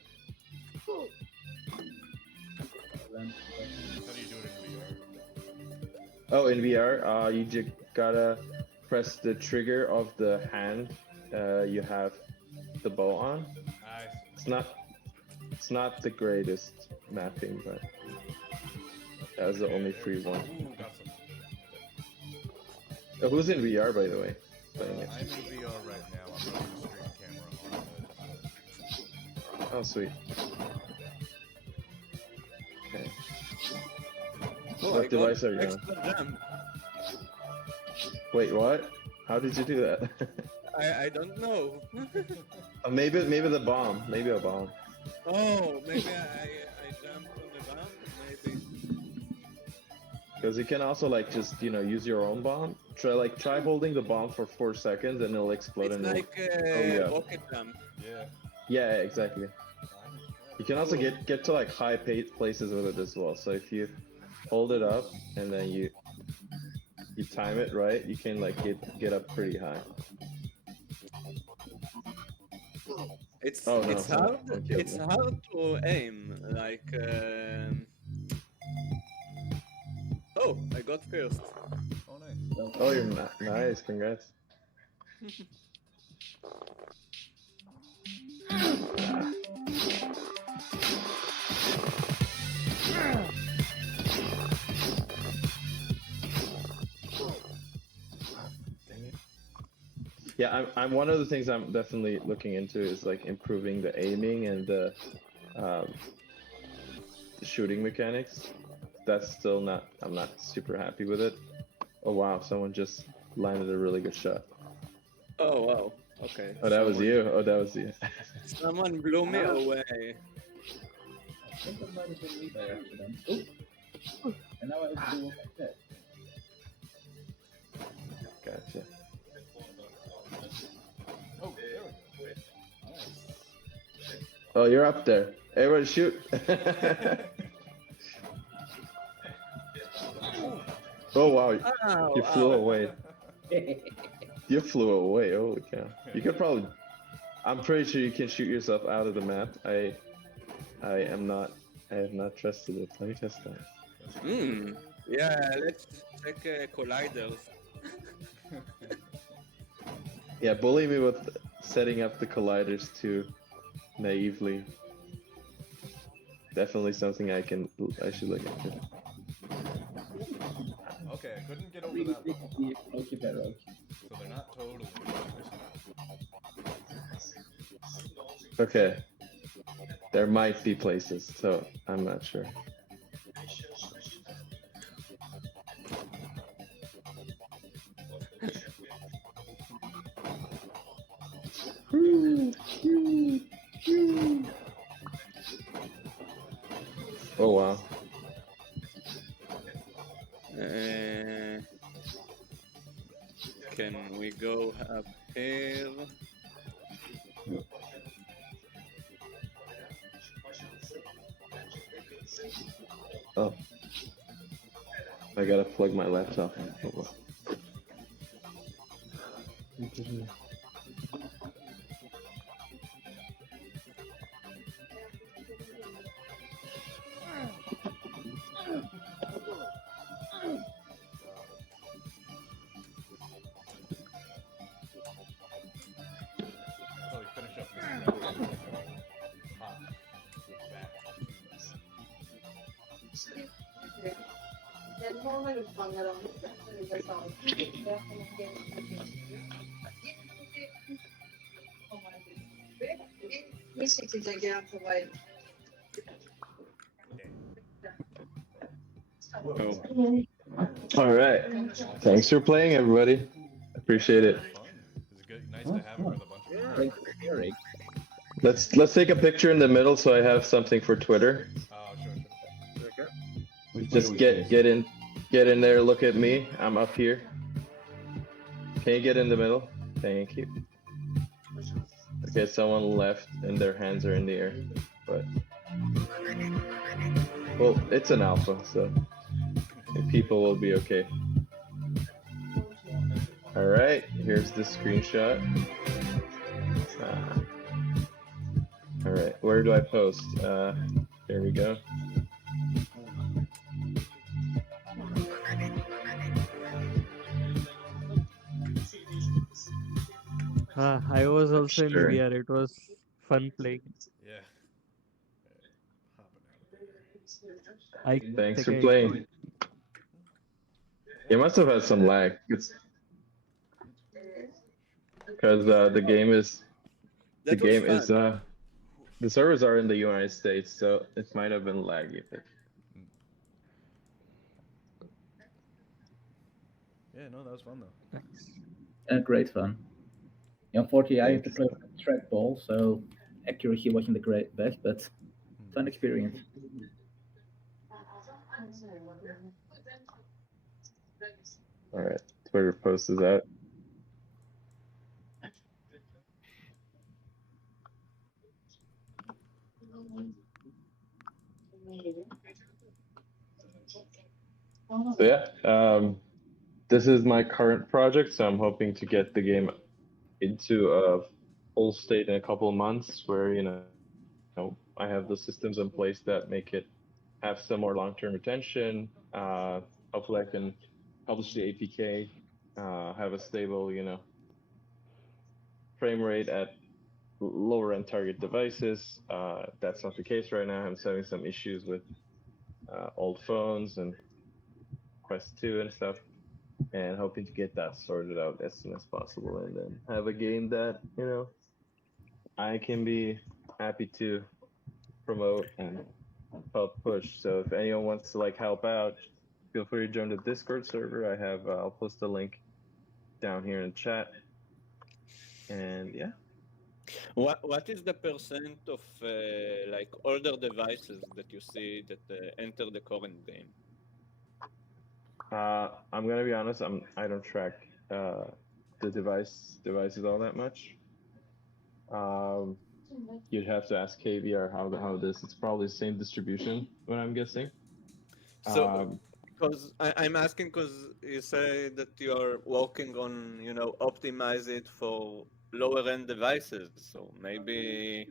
How do you do it in VR? Oh, in VR, you just gotta press the trigger of the hand you have the bow on. It's not the greatest mapping, but that was the only free one. Ooh, got some. Oh, who's in VR, by the way? Playing it. I'm in VR right now. I'm running the stream camera on Oh, sweet. Okay. What device are you on? Wait, what? How did you do that? I don't know. Oh, maybe the bomb. Maybe a bomb. Oh, maybe I jumped on the bomb. Maybe. Because you can also like just use your own bomb. Try holding the bomb for 4 seconds and it'll explode. It's and like yeah. rocket jump. Yeah. Yeah, exactly. You can also get to like high places with it as well. So if you hold it up and then you time it right, you can like get up pretty high. It's Oh, no, it's no, hard. don't kill It's me. hard to aim. Like. Oh, I got first. Oh, nice. Oh, you're nice. Congrats. Yeah, I'm one of the things I'm definitely looking into is like improving the aiming and the shooting mechanics. That's still not. I'm not super happy with it. Oh wow, someone just landed a really good shot. Oh wow. Okay. Oh, that was you. Oh, that was you. Someone blew me away. I think that might have been me by accident. Oh! And now I have to do like that. Gotcha. Oh, there we go. Nice. Oh, you're up there. Everyone shoot. Oh wow, Ow, you flew ow. away. You flew away. Holy cow! You could probably. I'm pretty sure you can shoot yourself out of the map. I am not. I have not trusted it. Let me test that. Yeah, let's check colliders. Yeah, bully me with setting up the colliders too naively. Definitely something I should look into. Okay, I couldn't get over that level. Okay, better. So they're not totally. Okay. There might be places, so I'm not sure. Oh wow. Uh, can we go up here? Oh, I gotta plug my laptop in. Hold on. So we finish up this round. Hop back Oh, All right. Thanks for playing, everybody. Appreciate it. fun. It's good. Nice to have it with a bunch of people. Thanks for sharing. Let's take a picture in the middle so I have something for Twitter. Oh, sure. Okay. Which Just way do we face? get in there. Look at me. I'm up here. Can you get in the middle? Thank you. Okay, someone left and their hands are in the air, but well, it's an alpha, so people will be okay. All right, here's the screenshot. All right, where do I post? There we go. I was also in Sure. VR. It was fun playing. Yeah. Hopping out. I Thanks think for I playing. enjoyed. You must have had some lag. It's because the game is that was fun. the servers are in the United States, so it might have been laggy. Yeah, no, that was fun though. Nice. Great fun. Unfortunately, I had to Thanks. play with a trackball, so accuracy wasn't the great best, but fun experience. All right, Twitter post is out. So yeah, this is my current project, so I'm hoping to get the game into a full state in a couple of months, where I have the systems in place that make it have some more long-term retention. Hopefully, I can publish the APK, have a stable, frame rate at lower end target devices. That's not the case right now. I'm having some issues with old phones and Quest 2 and stuff, and hoping to get that sorted out as soon as possible, and then have a game that I can be happy to promote and help push. So if anyone wants to help out, feel free to join the Discord server. I'll post a link down here in chat. And yeah. What is the percent of older devices that you see that enter the current game? I'm gonna be honest. I don't track the devices all that much. You'd have to ask KVR how this. It's probably the same distribution, what I'm guessing. So, because I'm asking because you say that you're working on, optimize it for lower end devices. So maybe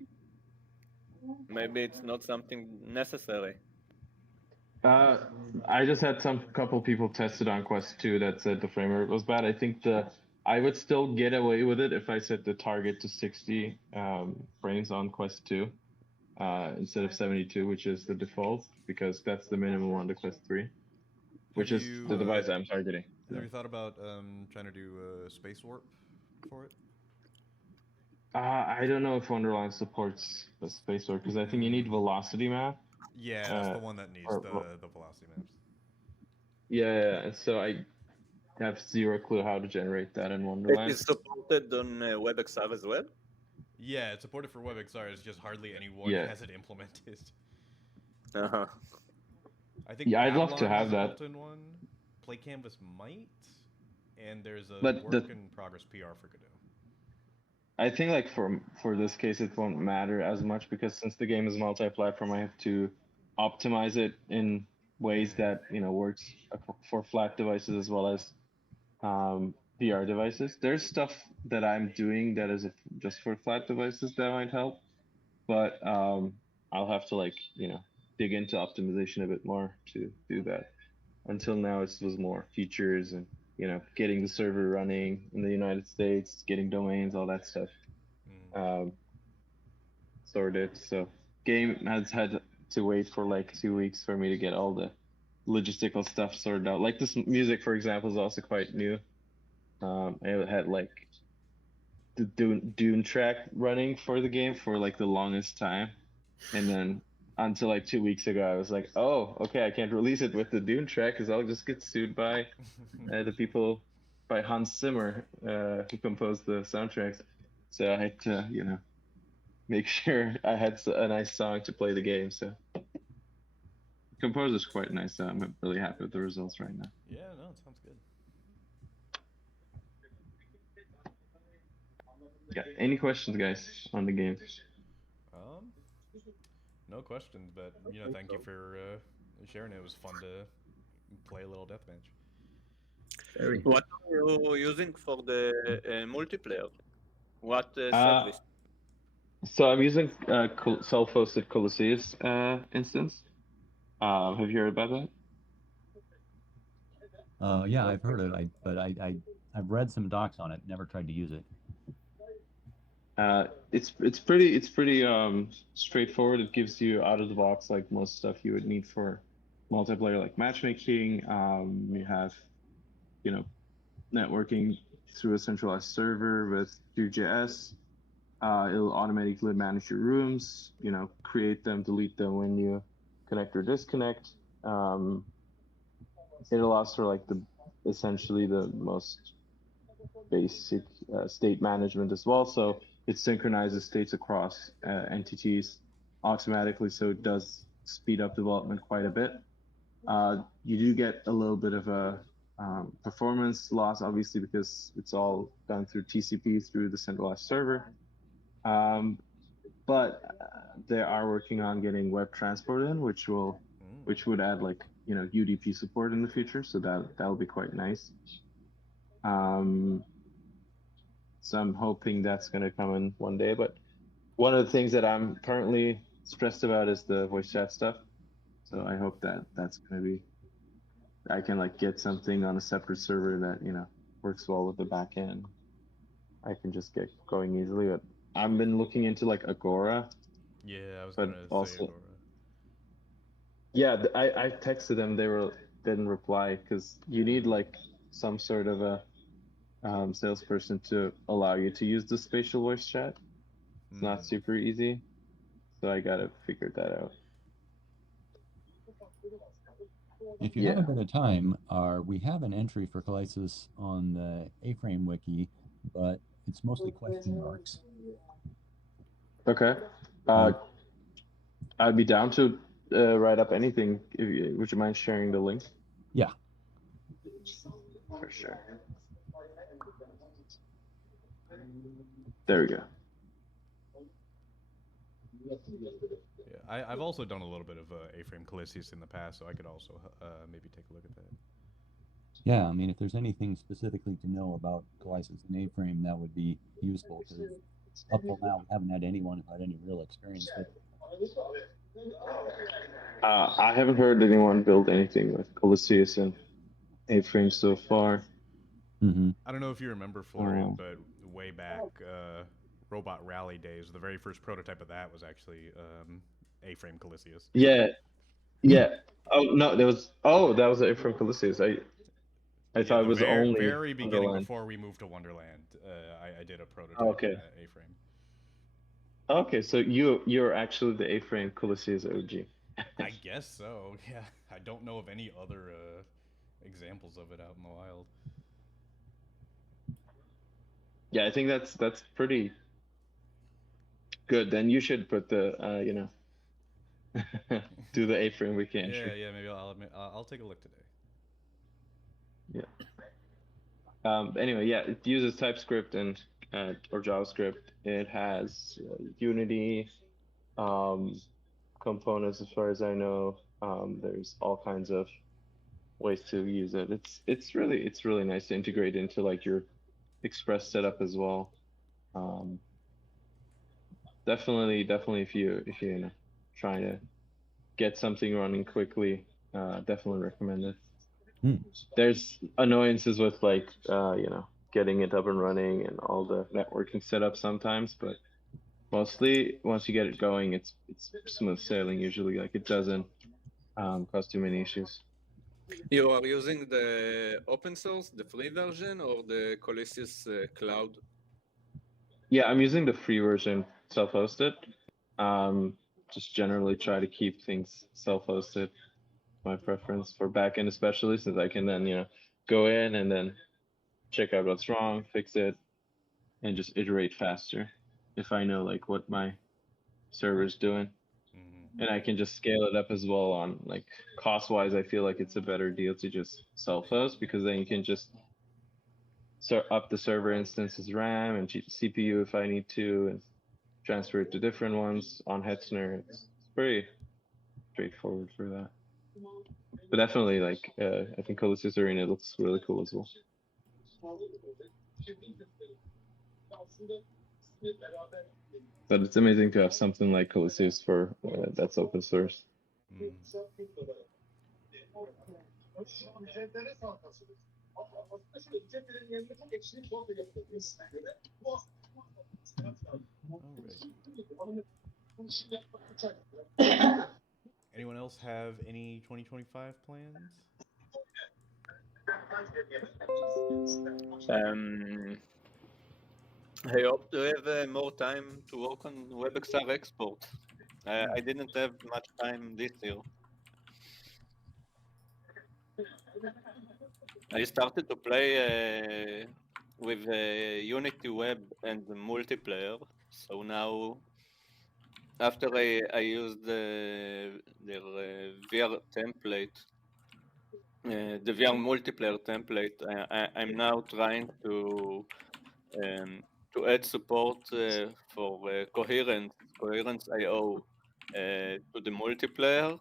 it's not something necessary. I just had couple people tested on Quest 2 that said the frame rate was bad. I think I would still get away with it if I set the target to 60 frames on Quest 2 instead of 72, which is the default, because that's the minimum on the Quest 3, which is the device I'm targeting. Have you thought about trying to do space warp for it? I don't know if Wonderland supports the space warp, because I think you need velocity map. Yeah, that's the one that needs the velocity maps. Yeah, and so I have zero clue how to generate that in Wonderland. It is supported on WebXR as well? Yeah, it's supported for WebXR. It's just hardly anyone has it implemented. Uh-huh. I think I'd love to Babylon have has a that. built-in one. Play Canvas might, and there's a But work in progress PR for Godot. I think like for this case it won't matter as much because since the game is multi-platform, I have to optimize it in ways that works for flat devices as well as VR devices. There's stuff that I'm doing that is just for flat devices that might help, but I'll have to dig into optimization a bit more to do that. Until now, it was more features and getting the server running in the United States, getting domains, all that stuff sorted. So game has had to wait for like 2 weeks for me to get all the logistical stuff sorted out. Like this music, for example, is also quite new. I had like the Dune track running for the game for like the longest time, and then until like 2 weeks ago, I was like, oh, okay, I can't release it with the Dune track because I'll just get sued by the people, by Hans Zimmer, who composed the soundtracks. So I had to, make sure I had a nice song to play the game. So the composer's quite nice. So I'm really happy with the results right now. Yeah, no, it sounds good. Yeah. Any questions, guys, on the game? No questions, but thank you for sharing. It was fun to play a little deathmatch. Very. What are you using for the multiplayer? What service? So I'm using self-hosted Coliseus instance. Have you heard about that? Yeah, I've heard it. But I've read some docs on it. Never tried to use it. It's pretty straightforward. It gives you out of the box like most stuff you would need for multiplayer, like matchmaking. You have networking through a centralized server with Vue.js. It'll automatically manage your rooms, create them, delete them when you connect or disconnect. It allows for like essentially the most basic state management as well. So it synchronizes states across entities automatically, so it does speed up development quite a bit. You do get a little bit of a performance loss, obviously, because it's all done through TCP through the centralized server. But they are working on getting web transport in, which would add like UDP support in the future, so that'll be quite nice. So I'm hoping that's going to come in one day. But one of the things that I'm currently stressed about is the voice chat stuff. So I hope that's going to be, I can like get something on a separate server that works well with the backend. I can just get going easily. But I've been looking into like Agora. Yeah, I was gonna say Agora. Yeah, I texted them. They didn't reply because you need like some sort of a salesperson to allow you to use the spatial voice chat. It's not super easy, so I gotta figure that out. If you have a bit of time, we have an entry for Coliseus on the A-Frame wiki, but it's mostly question marks. Okay. I'd be down to write up anything. Would you mind sharing the link? Yeah. For sure. There we go. Yeah, I've also done a little bit of A-Frame Coliseus in the past, so I could also maybe take a look at that. Yeah, I mean, if there's anything specifically to know about Coliseus and A-Frame, that would be useful, because up till now, we haven't had anyone who had any real experience with it. I haven't heard anyone build anything with Coliseus and A-Frame so far. Mm-hmm. I don't know if you remember, Florian, but way back, Robot Rally days, the very first prototype of that was actually A-Frame Coliseus. Yeah. Oh no, that was A-Frame Coliseus. I thought it was only very beginning Wonderland. Before we moved to Wonderland. I did a prototype A-Frame. Okay, so you're actually the A-Frame Coliseus OG. I guess so. Yeah, I don't know of any other examples of it out in the wild. Yeah, I think that's pretty good. Then you should put the do the A-Frame weekend. Yeah, maybe I'll take a look today. Yeah. Anyway, yeah, it uses TypeScript and or JavaScript. It has Unity components, as far as I know. There's all kinds of ways to use it. It's really nice to integrate into like your Express setup as well. Definitely if you know, trying to get something running quickly, definitely recommend it. There's annoyances with like you know, getting it up and running and all the networking setup sometimes, but mostly once you get it going, it's smooth sailing usually. Like it doesn't cause too many issues. You are using the open source, the free version, or the Colisys cloud? Yeah, I'm using the free version, self-hosted. Just generally try to keep things self-hosted. My preference for backend, especially since I can then, you know, go in and then check out what's wrong, fix it, and just iterate faster if I know like what my server's doing. Mm-hmm. And I can just scale it up as well on like cost-wise. I feel like it's a better deal to just self-host because then you can just up the server instance's RAM and CPU if I need to, and transfer it to different ones on Hetzner. It's pretty straightforward for that. But definitely, like, I think Colisys Arena looks really cool as well. But it's amazing to have something like Colisys for that's open source. Mm. Alright. Anyone else have any 2025 plans? I hope to have more time to work on WebXR export. I didn't have much time this year. I started to play with Unity Web and multiplayer. So now, after I used their VR template, the VR multiplayer template, I'm now trying to add support for coherence IO to the multiplayer.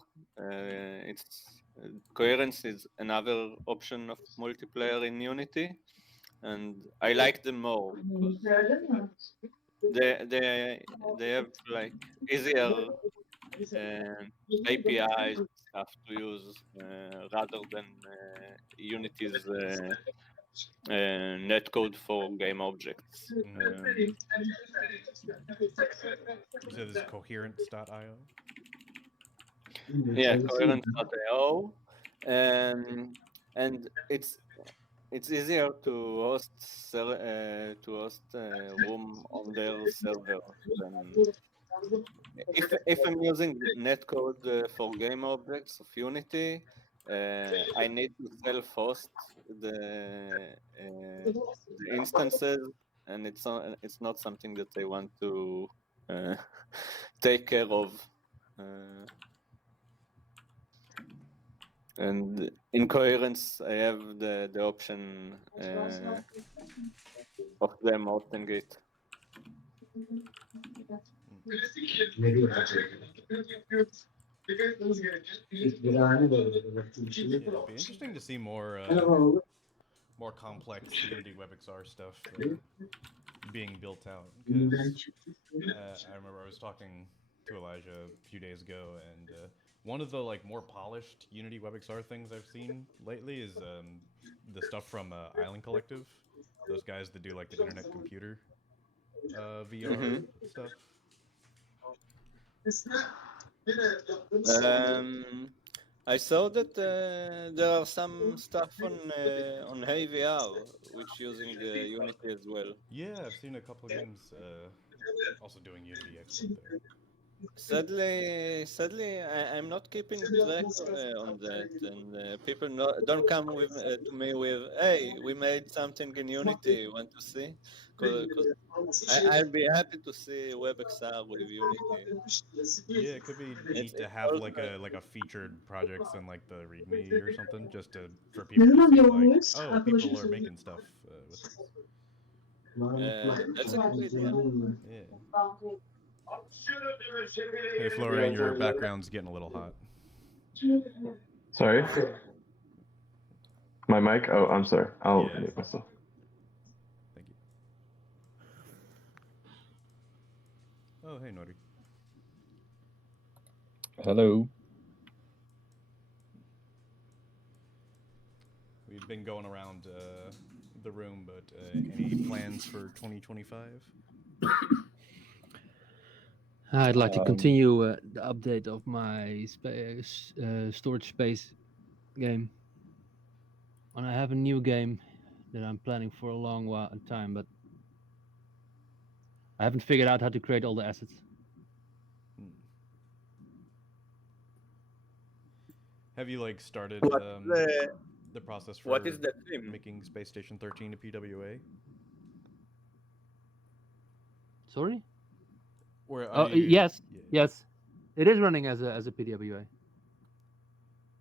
Coherence is another option of multiplayer in Unity, and I like them more because they have like easier APIs stuff to use rather than Unity's netcode for game objects. You said this is coherence.io? Yeah, coherence.io, and it's easier to host room on their server than if I'm using netcode for game objects of Unity. I need to self-host the instances, and it's not something that I want to take care of. And in coherence, I have the option of them hosting it. Yeah, it'd be interesting to see more complex Unity WebXR stuff being built out. Because I remember I was talking to Elijah a few days ago, and one of the like more polished Unity WebXR things I've seen lately is the stuff from Island Collective. Those guys that do like the internet computer VR stuff. I saw that there are some stuff on Hey VR, which using Unity as well. Yeah, I've seen a couple of games also doing Unity export there. Sadly, I'm not keeping track on that, and people don't come with to me with, "Hey, we made something in Unity. Want to see?" Because I'll be happy to see WebXR with Unity. Yeah, it could be neat to It's have also like a featured projects in like the README or something, just to for people to see like, oh, people are making stuff with this. that's a good idea. Yeah. Hey, Florian, your background's getting a little hot. Sorry? My mic? Oh, I'm sorry. I'll Yeah. mute myself. Thank you. Oh, hey, Nori. Hello. We've been going around the room, but any plans for 2025? I'd like to continue the update of my storage space game. And I have a new game that I'm planning for a long time, but I haven't figured out how to create all the assets. Have you like started the process for what is the theme? making Space Station 13 a PWA? Sorry? Or Oh, yes, yes, it is running as a PWA,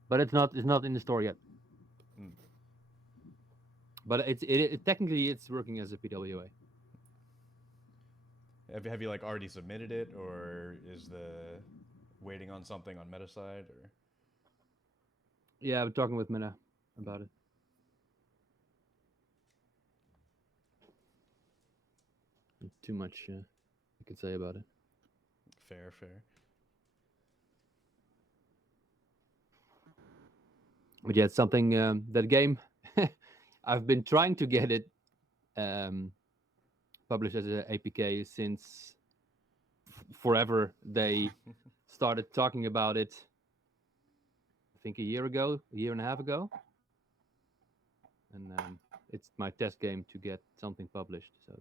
but it's not in the store yet. But it technically it's working as a PWA. Have you like already submitted it, or is the waiting on something on Metaside, or? Yeah, I'm talking with Meta about it. Not too much I can say about it. Fair. But yeah, it's something that game. I've been trying to get it published as an APK since forever. They started talking about it, I think a year and a half ago, and it's my test game to get something published. So,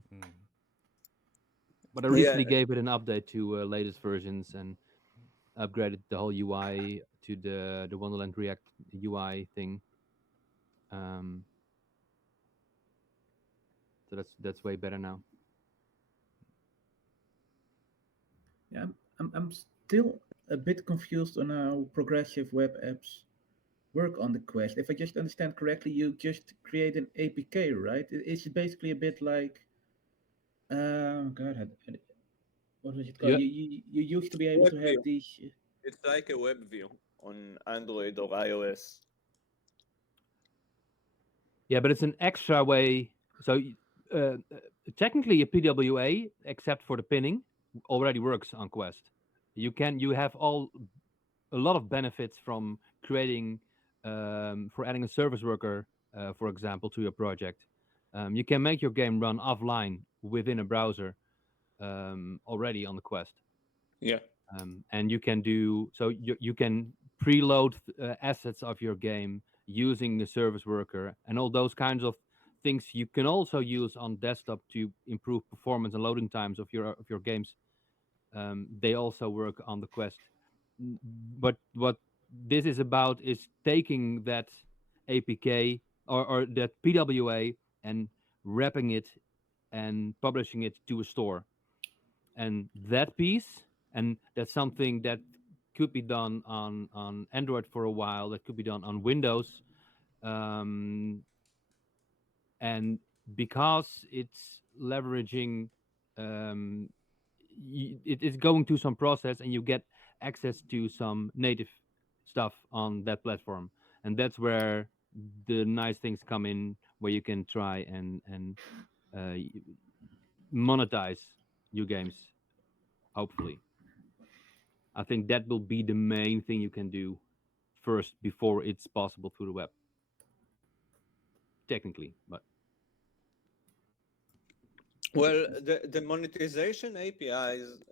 but I recently gave it an update to latest versions and upgraded the whole UI to the Wonderland React UI thing. So that's way better now. Yeah, I'm still a bit confused on how progressive web apps work on the Quest. If I just understand correctly, you just create an APK, right? It's basically a bit like, God, what was it called? Yeah. You used to be able to have these. It's like a web view on Android or iOS. Yeah, but it's an extra way. So technically, a PWA, except for the pinning, already works on Quest. You have a lot of benefits from creating for adding a service worker, for example, to your project. You can make your game run offline within a browser already on the Quest. Yeah. And you can do so. You can preload assets of your game using the service worker and all those kinds of things. You can also use on desktop to improve performance and loading times of your games. They also work on the Quest. But what this is about is taking that APK or that PWA and wrapping it and publishing it to a store. And that piece, and that's something that could be done on Android for a while, that could be done on Windows. And because it's leveraging, it is going through some process and you get access to some native stuff on that platform. And that's where the nice things come in, where you can try and monetize your games, hopefully. I think that will be the main thing you can do first before it's possible through the web. Technically, but well, the monetization APIs,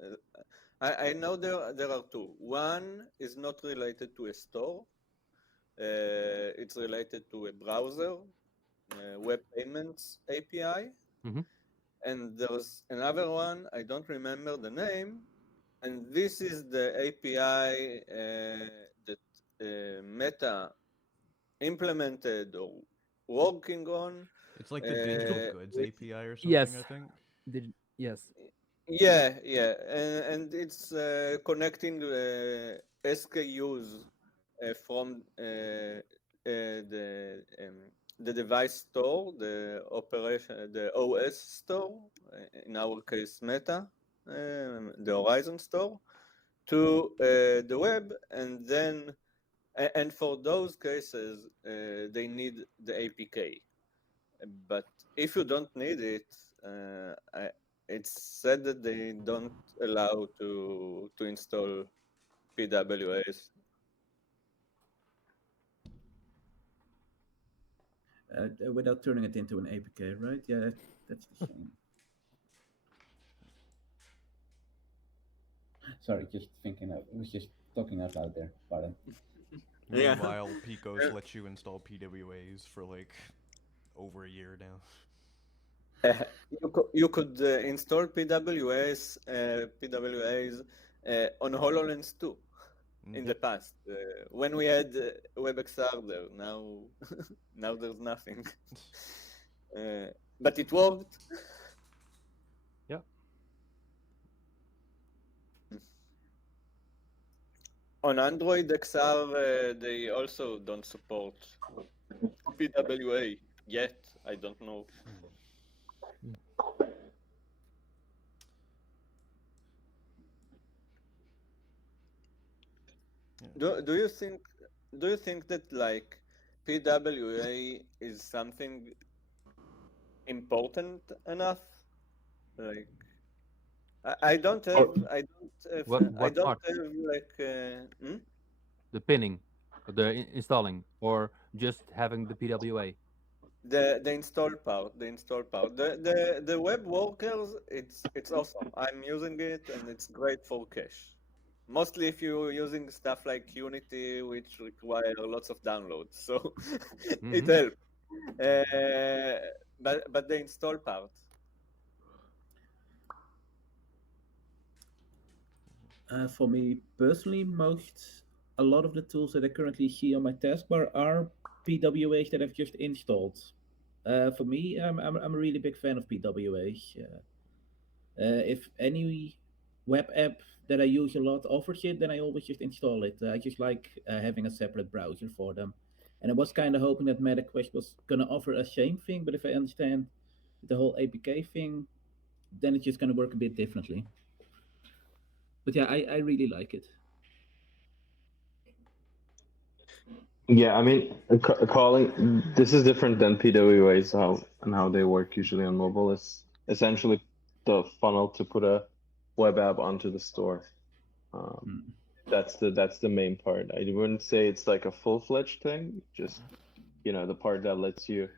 I know there are two. One is not related to a store. It's related to a browser, web payments API. Mm-hmm. And there's another one, I don't remember the name, and this is the API that Meta implemented or working on. It's like the digital goods With API or something, I Yes. think. Yes. yeah, and it's connecting SKUs from the device store, the OS store, in our case Meta, the Horizon store, to the web, and then and for those cases they need the APK. But if you don't need it, it's said that they don't allow to install PWAs. Without turning it into an APK, right? Yeah, that's the shame. Sorry, just thinking out. I was just talking out loud there. Pardon. Yeah. Meanwhile, Picos lets you install PWAs for like over a year now. You could install PWAs on HoloLens 2 in the Yep. past when we had WebXR there. Now, now there's nothing. But it worked. Yeah. On Android XR, they also don't support PWA yet. I don't know. Do you think that like PWA is something important enough? Like I don't have Or I What don't part? have like The pinning, the installing, or just having the PWA? the install part, the web workers. It's awesome. I'm using it and it's great for cache. Mostly if you're using stuff like Unity, which require lots of downloads, so it Mm-hmm. helps. But the install part. For me personally, a lot of the tools that I currently see on my taskbar are PWAs that I've just installed. For me, I'm a really big fan of PWAs. If any web app that I use a lot offers it, then I always just install it. I just like having a separate browser for them. And I was kind of hoping that MetaQuest was going to offer a same thing, but if I understand the whole APK thing, then it's just going to work a bit differently. But yeah, I really like it. yeah, I mean, calling this is different than PWAs how they work usually on mobile. It's essentially the funnel to put a web app onto the store. Um, Hmm. that's the main part. I wouldn't say it's like a full-fledged thing. Just the part that lets you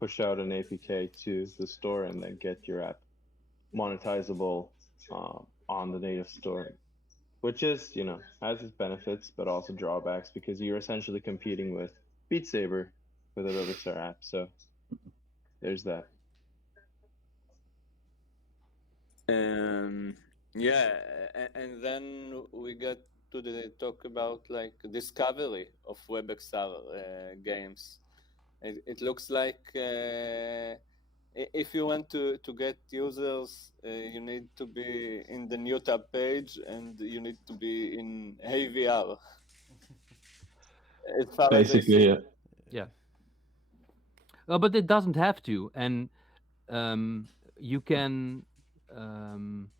push out an APK to the store and then get your app monetizable on the native store, which is, has its benefits, but also drawbacks because you're essentially competing with Beat Saber with a WebXR app. So there's that. Um, yeah, and then we got to the talk about like discovery of WebXR games. It looks like if you want to get users, you need to be in the new tab page and you need to be in AVR, as far as I Basically, see. yeah. Yeah. But it doesn't have to, and um, you can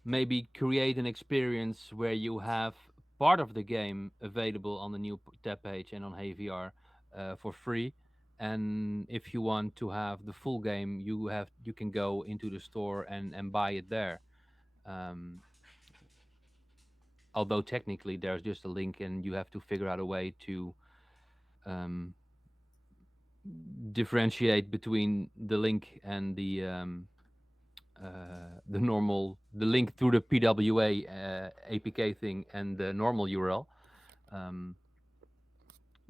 maybe create an experience where you have part of the game available on the new tab page and on HVR for free. And if you want to have the full game, you can go into the store and buy it there. Um, although technically there's just a link, and you have to figure out a way to um, differentiate between the link and the link through the PWA APK thing and the normal URL. Um,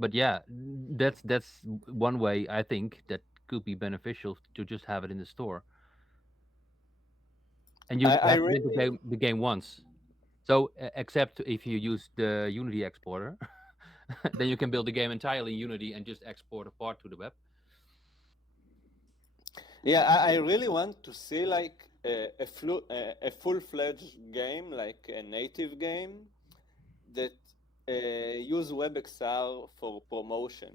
but yeah, that's one way I think that could be beneficial to just have it in the store, and you I have to play really the game once. So except if you use the Unity exporter, then you can build the game entirely in Unity and just export a part to the web. Yeah, I really want to see like a full-fledged game, like a native game that use WebXR for promotion.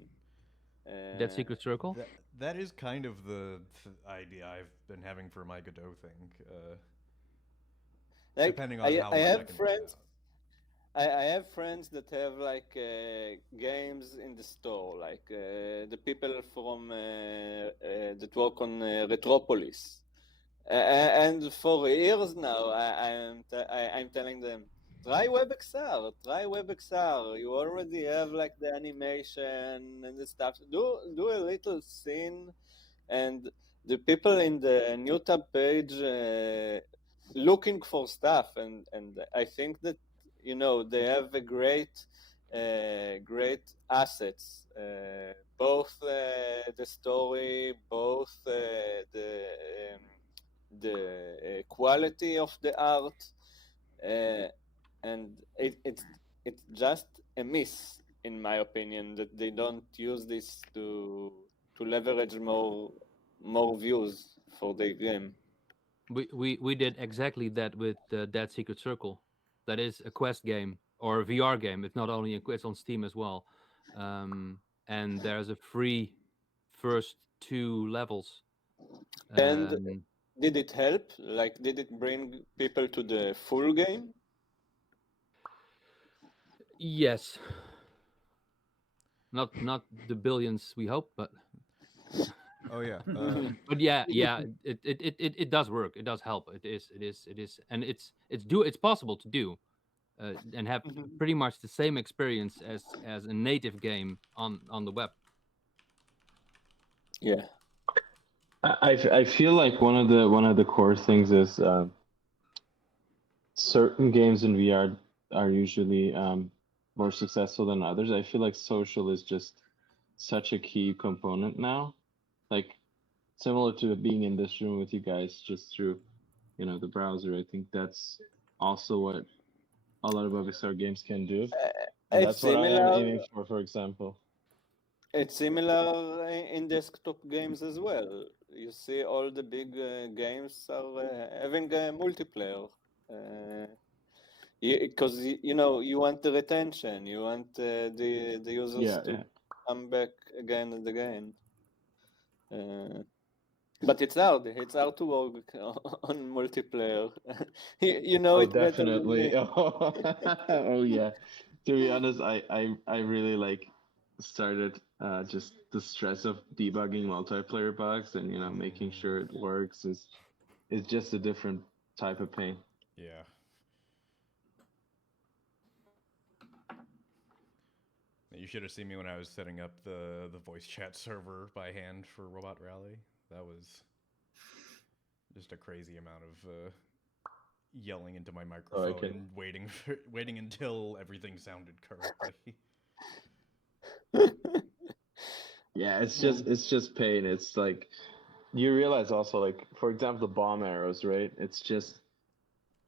That Secret Circle. That is kind of the idea I've been having for my Godot thing. Like Depending on how I much I have can friends. I have friends that have like games in the store, like the people from that work on Retropolis. And for years now, I'm telling them, try WebXR, try WebXR. You already have like the animation and the stuff. Do a little scene, and the people in the new tab page looking for stuff, and I think that they have a great assets, both the story, both the quality of the art, and it's just a miss, in my opinion, that they don't use this to leverage more views for the game. We did exactly that with That Secret Circle. That is a Quest game or a VR game. It's not only it's on Steam as well, and there's a free first 2 levels. And did it help? Like, did it bring people to the full game? Yes, not the billions we hope, but Oh yeah. but yeah, it does work. It does help. It is, and it's possible to do. And have pretty much the same experience as a native game on the web. Yeah. I feel like one of the core things is certain games in VR are usually more successful than others. I feel like social is just such a key component now. Like similar to being in this room with you guys just through, the browser. I think that's also what a lot of WebXR games can do. And It's that's what I am similar. aiming for example. It's similar in desktop games as well. You see, all the big games are having a multiplayer. Because you want the retention, you want the users to come back again and again. But it's hard. It's hard to work on multiplayer. You know it better than me. Definitely. Oh yeah. To be honest, I really like started just the stress of debugging multiplayer bugs and making sure it works is just a different type of pain. Yeah. You should have seen me when I was setting up the voice chat server by hand for Robot Rally. That was just a crazy amount of yelling into my microphone and waiting until everything sounded correctly. Yeah, it's just pain. It's like you realize also, like, for example, the bomb arrows, right? It's just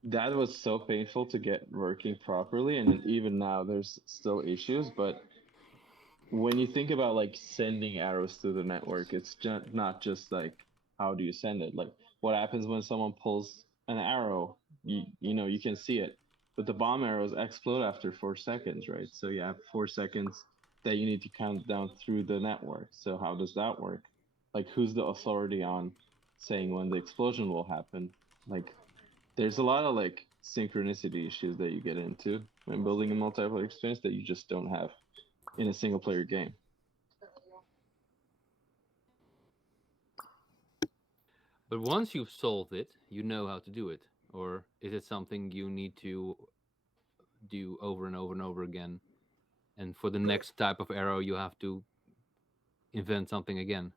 that was so painful to get working properly, and even now there's still issues. But when you think about like sending arrows through the network, it's not just like how do you send it? Like what happens when someone pulls an arrow? You can see it, but the bomb arrows explode after 4 seconds, right? So you have 4 seconds that you need to count down through the network. So how does that work? Like who's the authority on saying when the explosion will happen? Like there's a lot of like synchronicity issues that you get into when building a multiplayer experience that you just don't have in a single player game. But once you've solved it, you know how to do it. Or is it something you need to do over and over and over again? And for the next type of arrow, you have to invent something again.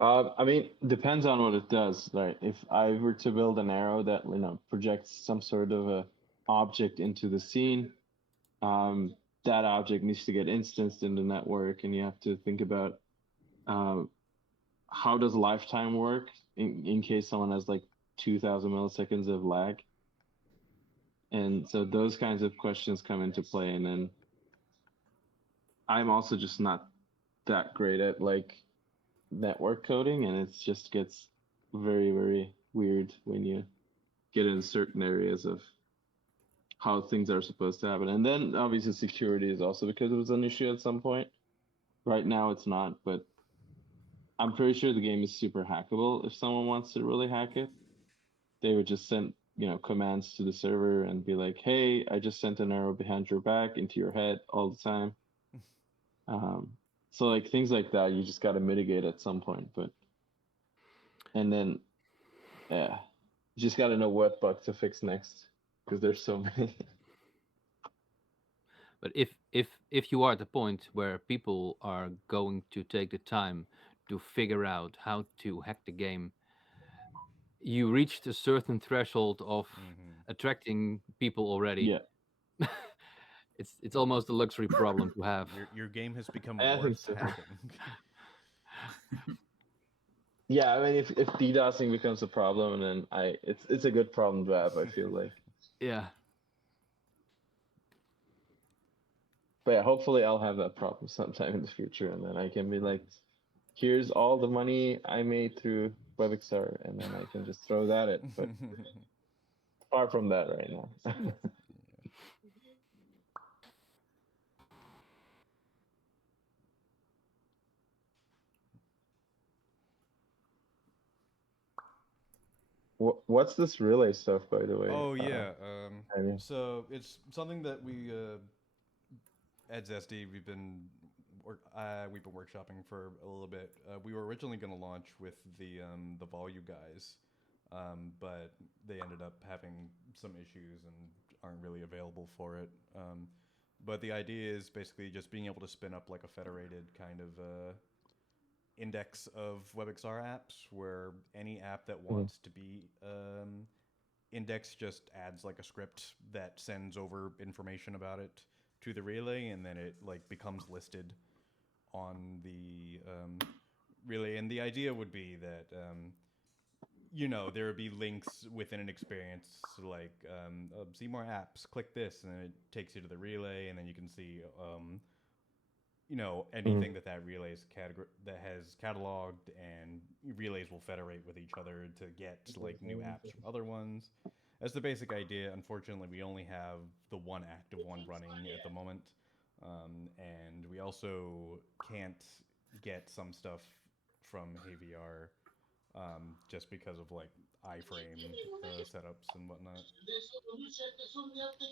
I mean, depends on what it does. Right? If I were to build an arrow that projects some sort of a object into the scene, that object needs to get instanced in the network, and you have to think about how does lifetime work in case someone has like 2,000 milliseconds of lag. And so those kinds of questions come into play. And then I'm also just not that great at like network coding, and it just gets very, very weird when you get in certain areas of how things are supposed to happen. And then obviously security is also because it was an issue at some point. Right now it's not, but I'm pretty sure the game is super hackable. If someone wants to really hack it, they would just send, commands to the server and be like, hey, I just sent an arrow behind your back into your head all the time. So like things like that, you just got to mitigate at some point. And then, yeah, you just got to know what bug to fix next because there's so many. But if you are at the point where people are going to take the time to figure out how to hack the game, you reached a certain threshold of attracting people already. Yeah. It's almost a luxury problem to have. Your game has become I think worth so. hacking. Yeah, I mean, if DDoSing becomes a problem, then it's a good problem to have. I feel like. Yeah. But yeah, hopefully I'll have that problem sometime in the future, and then I can be like, here's all the money I made through WebXR, and then I can just throw that at. But far from that right now. What's this relay stuff, by the way? Oh yeah. I mean, So it's something that we at Zesty we've been workshopping for a little bit. We were originally going to launch with the Volume guys, but they ended up having some issues and aren't really available for it. But the idea is basically just being able to spin up like a federated kind of index of WebXR apps where any app that wants to be indexed just adds like a script that sends over information about it to the relay, and then it like becomes listed on the relay. And the idea would be that there would be links within an experience like see more apps, click this, and then it takes you to the relay, and then you can see anything that relay is that has cataloged, and relays will federate with each other to get like new apps from other ones. That's the basic idea. Unfortunately, we only have the one active one running at the moment, and we also can't get some stuff from HeyVR just because of like iframe setups and whatnot.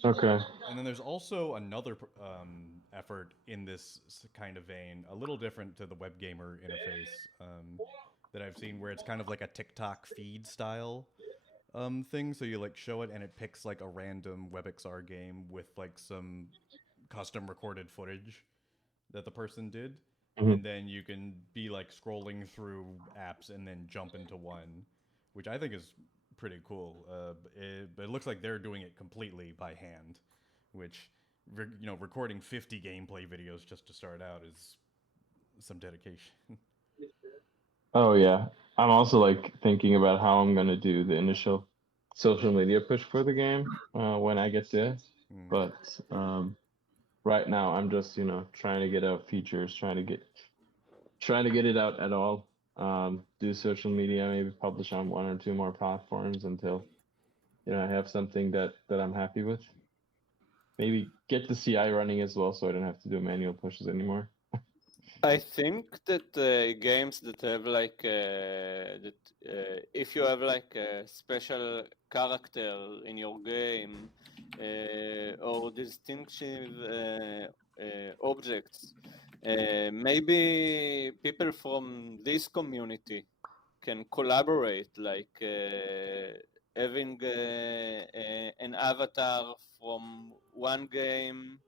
Okay. And then there's also another effort in this kind of vein, a little different to the WebGamer interface that I've seen, where it's kind of like a TikTok feed style thing. So you like show it and it picks like a random WebXR game with like some custom recorded footage that the person did. And then you can be like scrolling through apps and then jump into one, which I think is pretty cool. But it looks like they're doing it completely by hand, which recording 50 gameplay videos just to start out is some dedication. Oh yeah, I'm also like thinking about how I'm gonna do the initial social media push for the game when I get there. But right now I'm just trying to get out features, trying to get it out at all. Do social media, maybe publish on one or two more platforms until I have something that I'm happy with. Maybe get the CI running as well, so I don't have to do manual pushes anymore. I think that games that have like if you have like a special character in your game or distinctive objects, maybe people from this community can collaborate, like having an avatar from one game,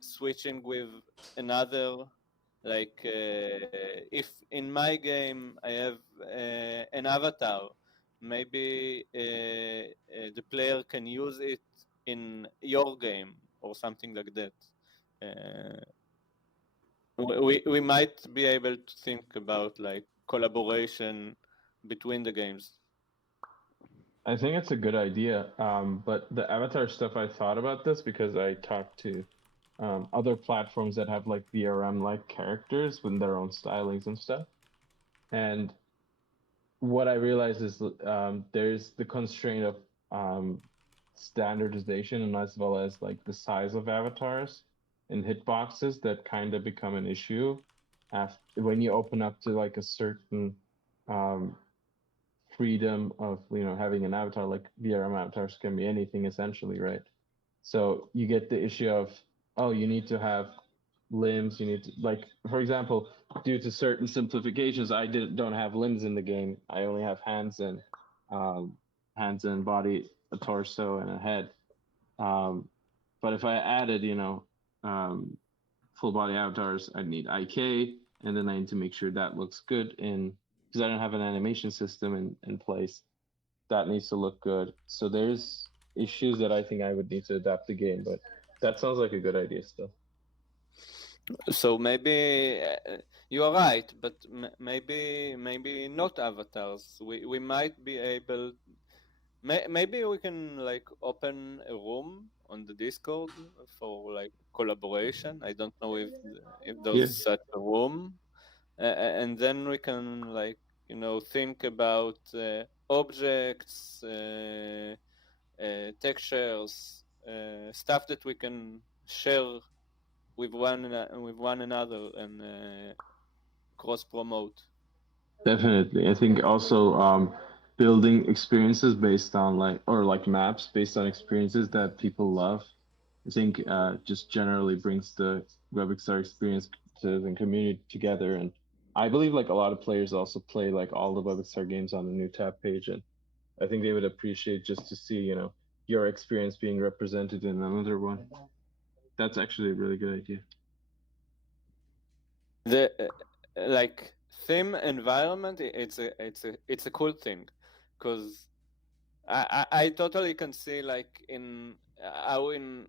switching with another. Like if in my game I have an avatar, maybe the player can use it in your game or something like that. We might be able to think about like collaboration between the games. I think it's a good idea. But the avatar stuff, I thought about this because I talked to other platforms that have like VRM like characters with their own stylings and stuff. And what I realized is there's the constraint of standardization and as well as like the size of avatars and hitboxes that kind of become an issue after when you open up to like a certain um, freedom of having an avatar. Like VRM avatars can be anything essentially, right? So you get the issue of, oh, you need to have limbs. You need to, like, for example, due to certain simplifications, I don't have limbs in the game. I only have um, hands and body, a torso and a head. But if I added, full body avatars, I'd need IK, and then I need to make sure that looks good because I don't have an animation system in place. That needs to look good. So there's issues that I think I would need to adapt the game, but that sounds like a good idea still. So maybe you are right, but maybe not avatars. We might be able. Maybe we can like open a room on the Discord for like collaboration. I don't know if there's such a room, and then we can like think about objects, textures, stuff that we can share with one another and cross promote. Definitely. I think also building experiences based on like maps based on experiences that people love. I think just generally brings the WebXR experience to the community together. And I believe like a lot of players also play like all the WebXR games on the new tab page. And I think they would appreciate just to see, your experience being represented in another one. That's actually a really good idea. The like theme environment, it's a cool thing, because I totally can see like in how in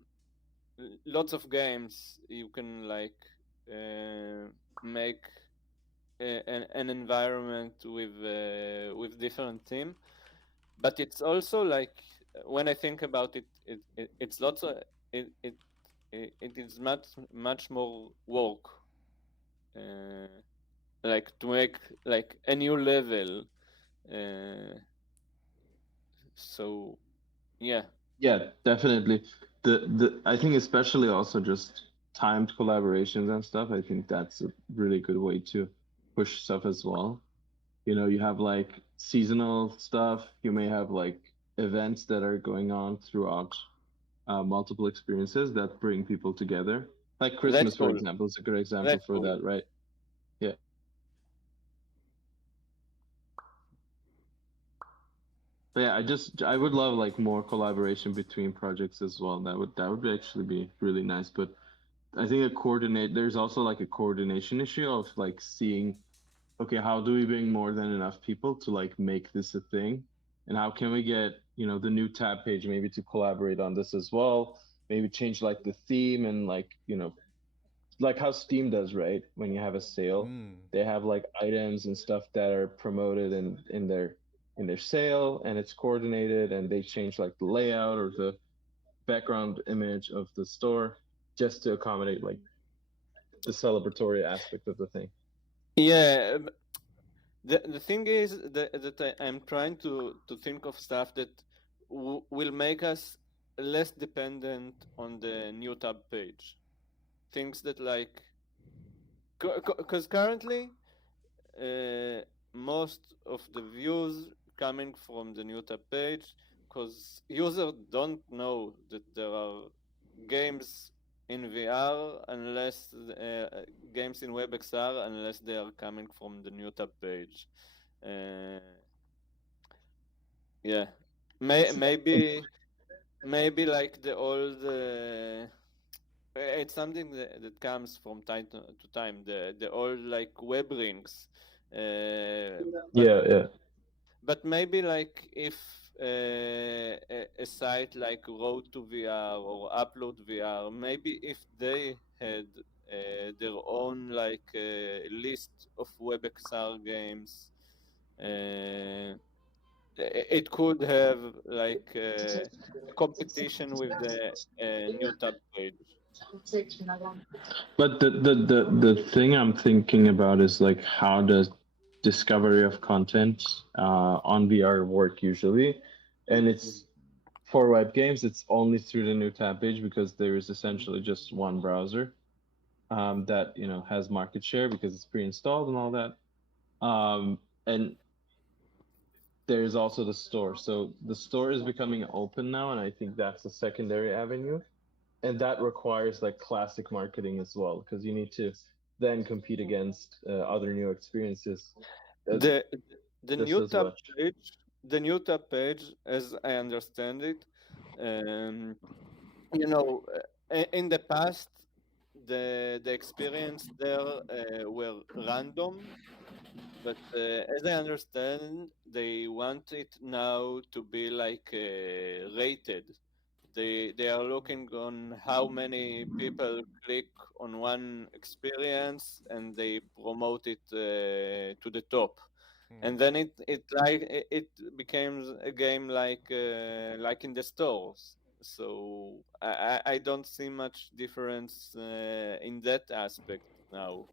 lots of games you can like make an environment with different theme, but it's also like when I think about it, it's lots of it is much more work, like to make like a new level. So yeah. Yeah, definitely. The I think especially also just timed collaborations and stuff. I think that's a really good way to push stuff as well. You have like seasonal stuff. You may have like events that are going on throughout multiple experiences that bring people together. Like Christmas, That's for cool. example, is a good example That's for cool. that, right? Yeah. But yeah, I would love like more collaboration between projects as well. That would actually be really nice. But I think there's also like a coordination issue of like seeing, okay, how do we bring more than enough people to like make this a thing? And how can we get, the new tab page maybe to collaborate on this as well? Maybe change like the theme and like, like how Steam does, right? When you have a sale, they have like items and stuff that are promoted in their sale, and it's coordinated, and they change like the layout or the background image of the store just to accommodate like the celebratory aspect of the thing. Yeah. The thing is that I'm trying to think of stuff that will make us less dependent on the new tab page. Things that like, because currently most of the views coming from the new tab page, because users don't know that there are games in VR unless games in WebXR unless they are coming from the new tab page. Yeah, maybe like the old. It's something that comes from time to time. The old like web rings. Yeah. But maybe like if a site like Road to VR or Upload VR, maybe if they had their own like list of WebXR games, it could have like a competition with the new tab page. But the thing I'm thinking about is like how does discovery of content on VR work usually, and it's for web games it's only through the new tab page because there is essentially just one browser that has market share because it's pre-installed and all that, and there's also the store. So the store is becoming open now, and I think that's a secondary avenue, and that requires like classic marketing as well because you need to then compete against other new experiences. The the Just new as tab much. page, the new tab page, as I understand it, um, in the past, the experience there were random, but as I understand, they want it now to be like rated. They are looking on how many people click on one experience and they promote it to the top, and then it becomes a game like in the stores. So I don't see much difference in that aspect now.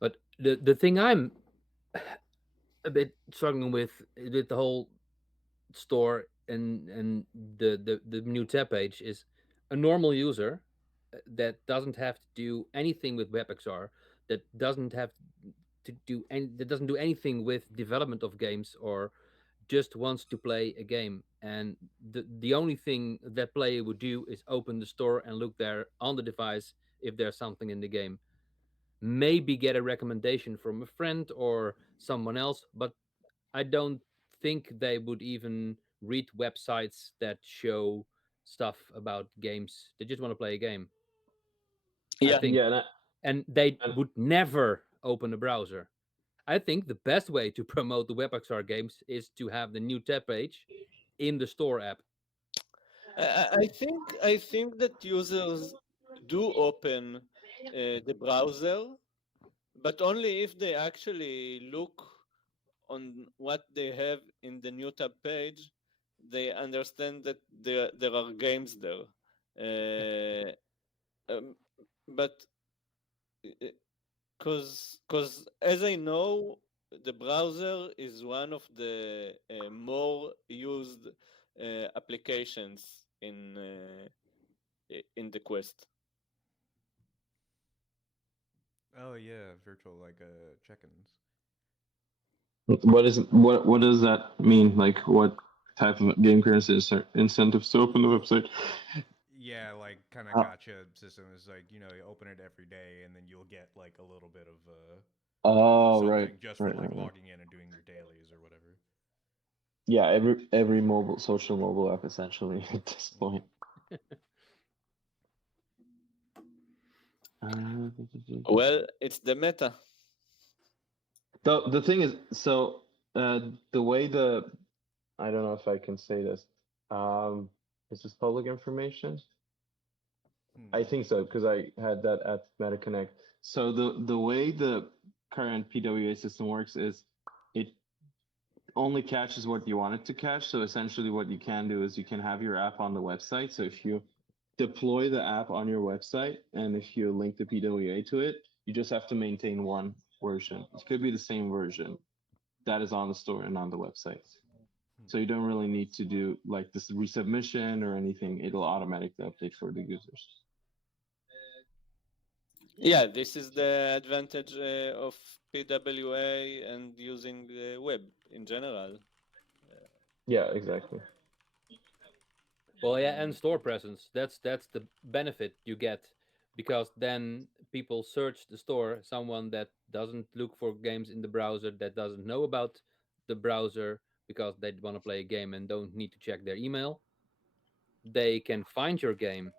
But the thing I'm a bit struggling with the whole store and the new tab page is a normal user that doesn't have to do anything with WebXR, that doesn't have to do any, that doesn't do anything with development of games, or just wants to play a game. And the only thing that player would do is open the store and look there on the device if there's something in the game. Maybe get a recommendation from a friend or someone else, but I don't think they would even read websites that show stuff about games. They just want to play a game, I Yeah, think. Yeah, And they and would never open a browser. I think the best way to promote the WebXR games is to have the new tab page in the store app. I think that users do open the browser, but only if they actually look on what they have in the new tab page, they understand that there are games there. Uh, um, but because as I know, the browser is one of the more used applications in the Quest. Oh yeah, virtual like check-ins. what does that mean? Like what type of game currency is there incentives to open the website? Yeah, like kind of Uh, gotcha system is like you open it every day and then you'll get like a little bit of oh, right, something just for right, like right, right. logging in and doing your dailies or whatever. Yeah, every social mobile app essentially at this point. Uh, Well, it's the meta. the thing is, so the way I don't know if I can say this. Is this public information? I Hmm. think so because I had that at MetaConnect. So the way the current PWA system works is it only caches what you want it to cache. So essentially, what you can do is you can have your app on the website. So if you deploy the app on your website and if you link the PWA to it, you just have to maintain one version. It could be the same version that is on the store and on the website. Hmm. So you don't really need to do like this resubmission or anything. It'll automatically update for the users. Yeah, this is the advantage of PWA and using web in general. Yeah, exactly. Well, yeah, and store presence. That's the benefit you get, because then people search the store. Someone that doesn't look for games in the browser, that doesn't know about the browser because they want to play a game and don't need to check their email, they can find your game.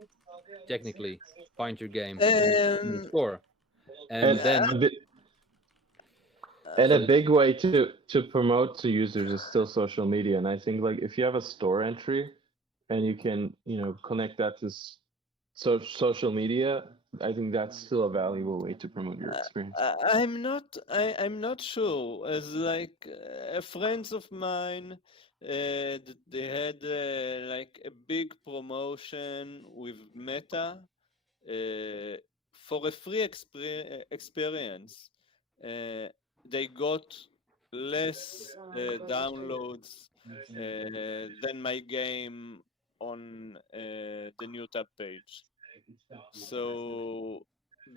Technically, find your game in the And store, And and uh, then and a so big way to promote to users is still social media. And I think like if you have a store entry and you can connect that to social media, I think that's still a valuable way to promote your experience. I'm not sure. As like friends of mine, they had like a big promotion with Meta for a free experience. They got less downloads than my game on the new tab page. So,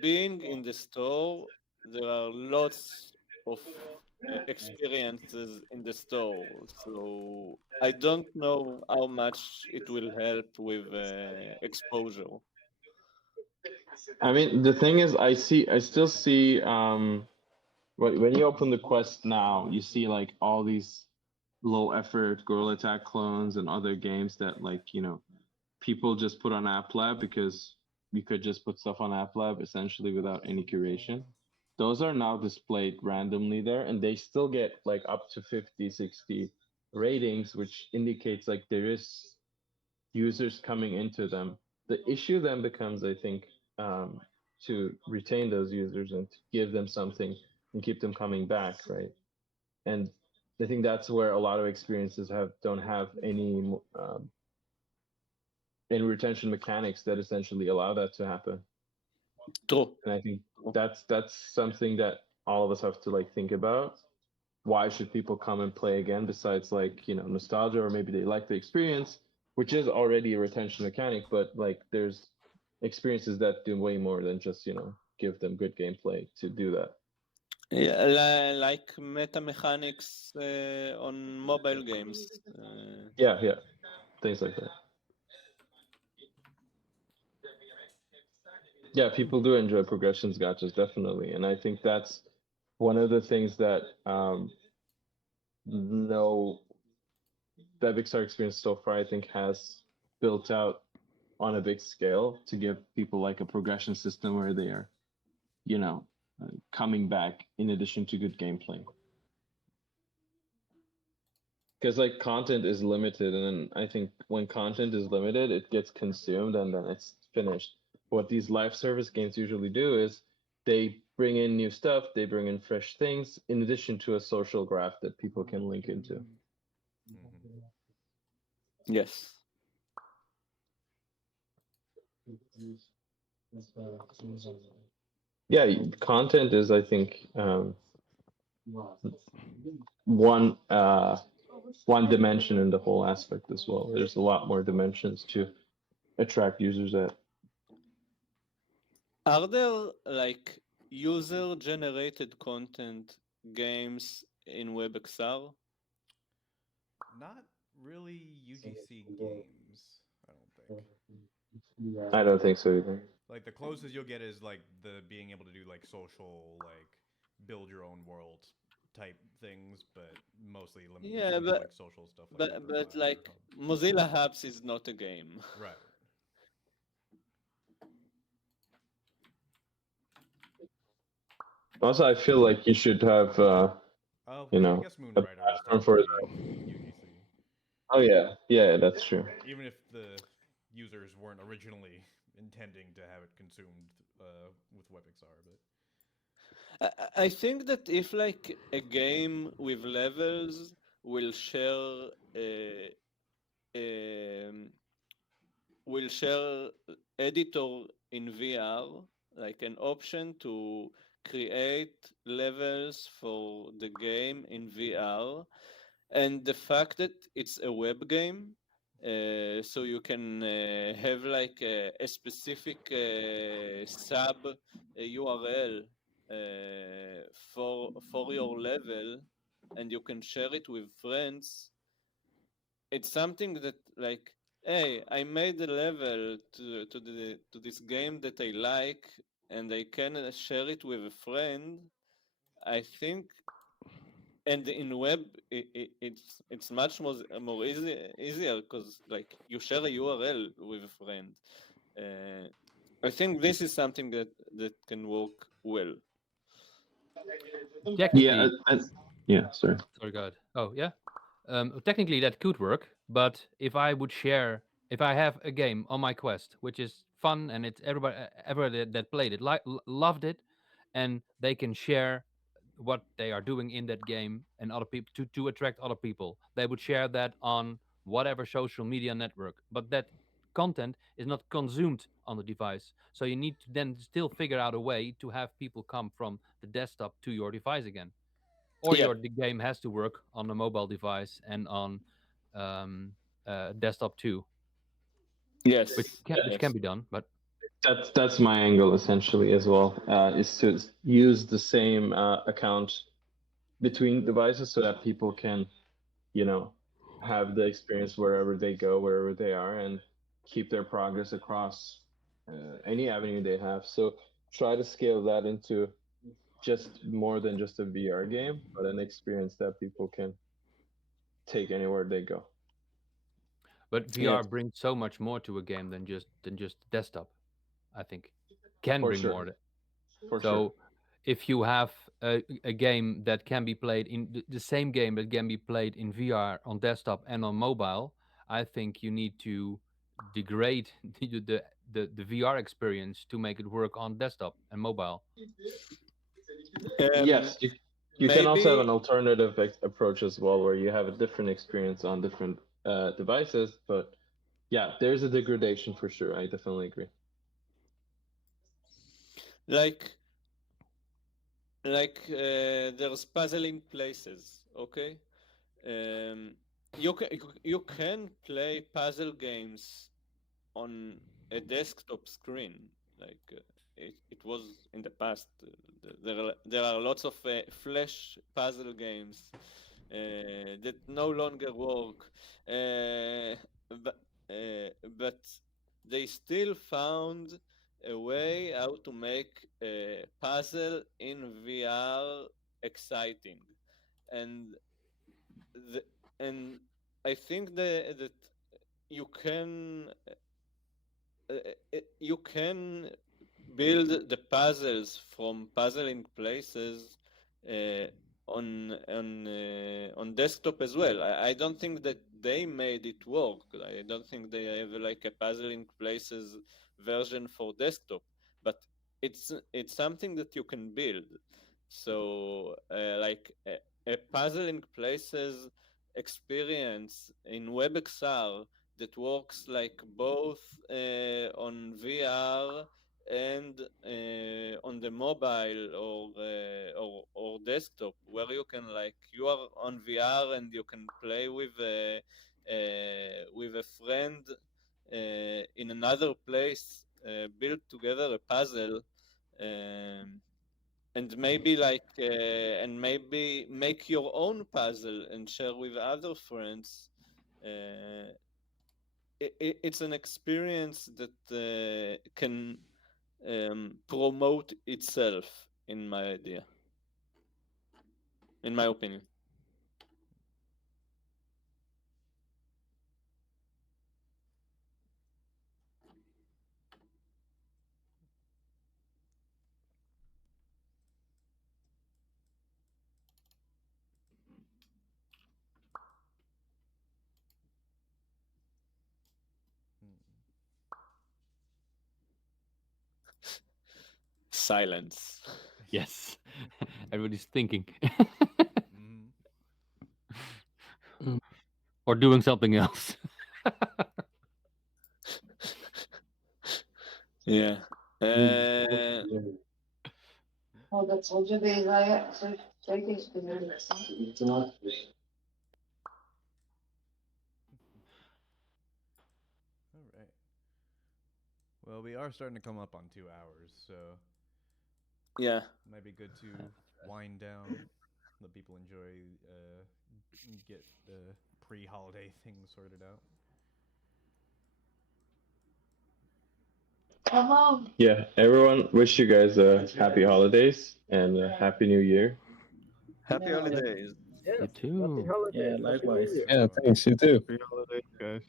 being in the store, there are lots of experiences in the store. So, I don't know how much it will help with exposure. I mean, the thing is, I still see, when you open the Quest now, you see like all these low effort Gorilla Tag clones and other games that people just put on App Lab because you could just put stuff on App Lab essentially without any curation. Those are now displayed randomly there, and they still get like up to 50, 60 ratings, which indicates like there is users coming into them. The issue then becomes, I think, to retain those users and to give them something and keep them coming back, right? And I think that's where a lot of experiences don't have any retention mechanics that essentially allow that to happen. True. And I think that's something that all of us have to like think about. Why should people come and play again besides like nostalgia, or maybe they like the experience, which is already a retention mechanic, but like there's experiences that do way more than just give them good gameplay to do that. Yeah, like meta mechanics on mobile games. Yeah, things like that. Yeah, people do enjoy progressions gotchas, definitely, and I think that's one of the things that no WebXR experience so far, I think, has built out on a big scale to give people like a progression system where they are, coming back in addition to good gameplay. Because like content is limited, and then I think when content is limited, it gets consumed and then it's finished. What these live service games usually do is they bring in new stuff, they bring in fresh things, in addition to a social graph that people can link into. Yes. Yeah, content is, I think, one dimension in the whole aspect as well. There's a lot more dimensions to attract users at. Are there like user generated content games in WebXR? Not really UGC games, I don't think. I don't think so either. Like the closest you'll get is like the being able to do like social, like build your own world type things, but mostly limited Yeah, to like social stuff like the but profile like or hub. Mozilla Hubs is not a game. Right. Also, I feel like you should have, Oh, you yeah, I know, guess a Moonrider is platform for technically UGC, Oh yeah, that's true. even if the users weren't originally intending to have it consumed with WebXR. But I think that if like a game with levels will share um, editor in VR, like an option to create levels for the game in VR, and the fact that it's a web game, so you can have like a specific sub URL for your level, and you can share it with friends. It's something that like, hey, I made a level to this game that I like, and I can share it with a friend. I think, and in web, it's much more easier because like you share a URL with a friend. I think this is something that can work well. Technically, Yeah, sorry. sorry, God. Oh, yeah. Technically, that could work, but if I have a game on my Quest which is fun, and it's everybody that played it loved it, and they can share what they are doing in that game, and other people to attract other people. They would share that on whatever social media network, but that content is not consumed on the device. So you need to then still figure out a way to have people come from the desktop to your device again, or Yeah. the game has to work on a mobile device and on um, desktop too, Yes. which can be done. But That's my angle essentially as well. Is to use the same account between devices so that people can, you know, have the experience wherever they go, wherever they are, and keep their progress across any avenue they have. So try to scale that into just more than just a VR game, but an experience that people can take anywhere they go. But VR brings so much more to a game than just desktop. I think can For bring sure. more. For So sure. if you have a game that can be played in the same game that can be played in VR on desktop and on mobile, I think you need to degrade the VR experience to make it work on desktop and mobile. Yes, you can also have Maybe an alternative approach as well, where you have a different experience on different devices. But yeah, there's a degradation for sure. I definitely agree. like there's puzzling places, okay? You can play puzzle games on a desktop screen. It was in the past. There are lots of flash puzzle games that no longer work, but, but they still found a way how to make a puzzle in VR exciting, and the, and I think that you can you can build the puzzles from puzzling places uh, on desktop as well. I don't think that they made it work. I don't think they have like a puzzling places version for desktop, but it's something that you can build. So a puzzling places experience in WebXR that works like both on VR and on the mobile or desktop, where you can like you are on VR and you can play with a friend in another place, build together a puzzle. And maybe and maybe make your own puzzle and share with other friends. It's an experience that can promote itself, in my opinion. Silence. Yes, everybody's thinking. Or doing something else. Yeah. All right. Well, we are starting to come up on 2 hours, so Yeah. might be good to wind down, let people enjoy, get the pre-holiday things sorted out. Yeah, everyone, wish you guys a happy holidays and a happy new year. Happy holidays. Yes, You too. Happy holidays. Yeah, Happy New likewise. Year. Yeah, thanks. You too. Happy holidays, guys.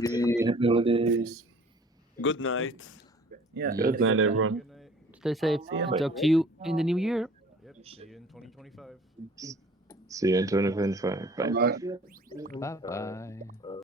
Yay, happy holidays. Good night. Yeah. Good night, Good everyone. Good night. Stay safe. See ya. And talk to you in the new year. Yep. See you in 2025. See you in 2025. Bye. Bye. Bye bye.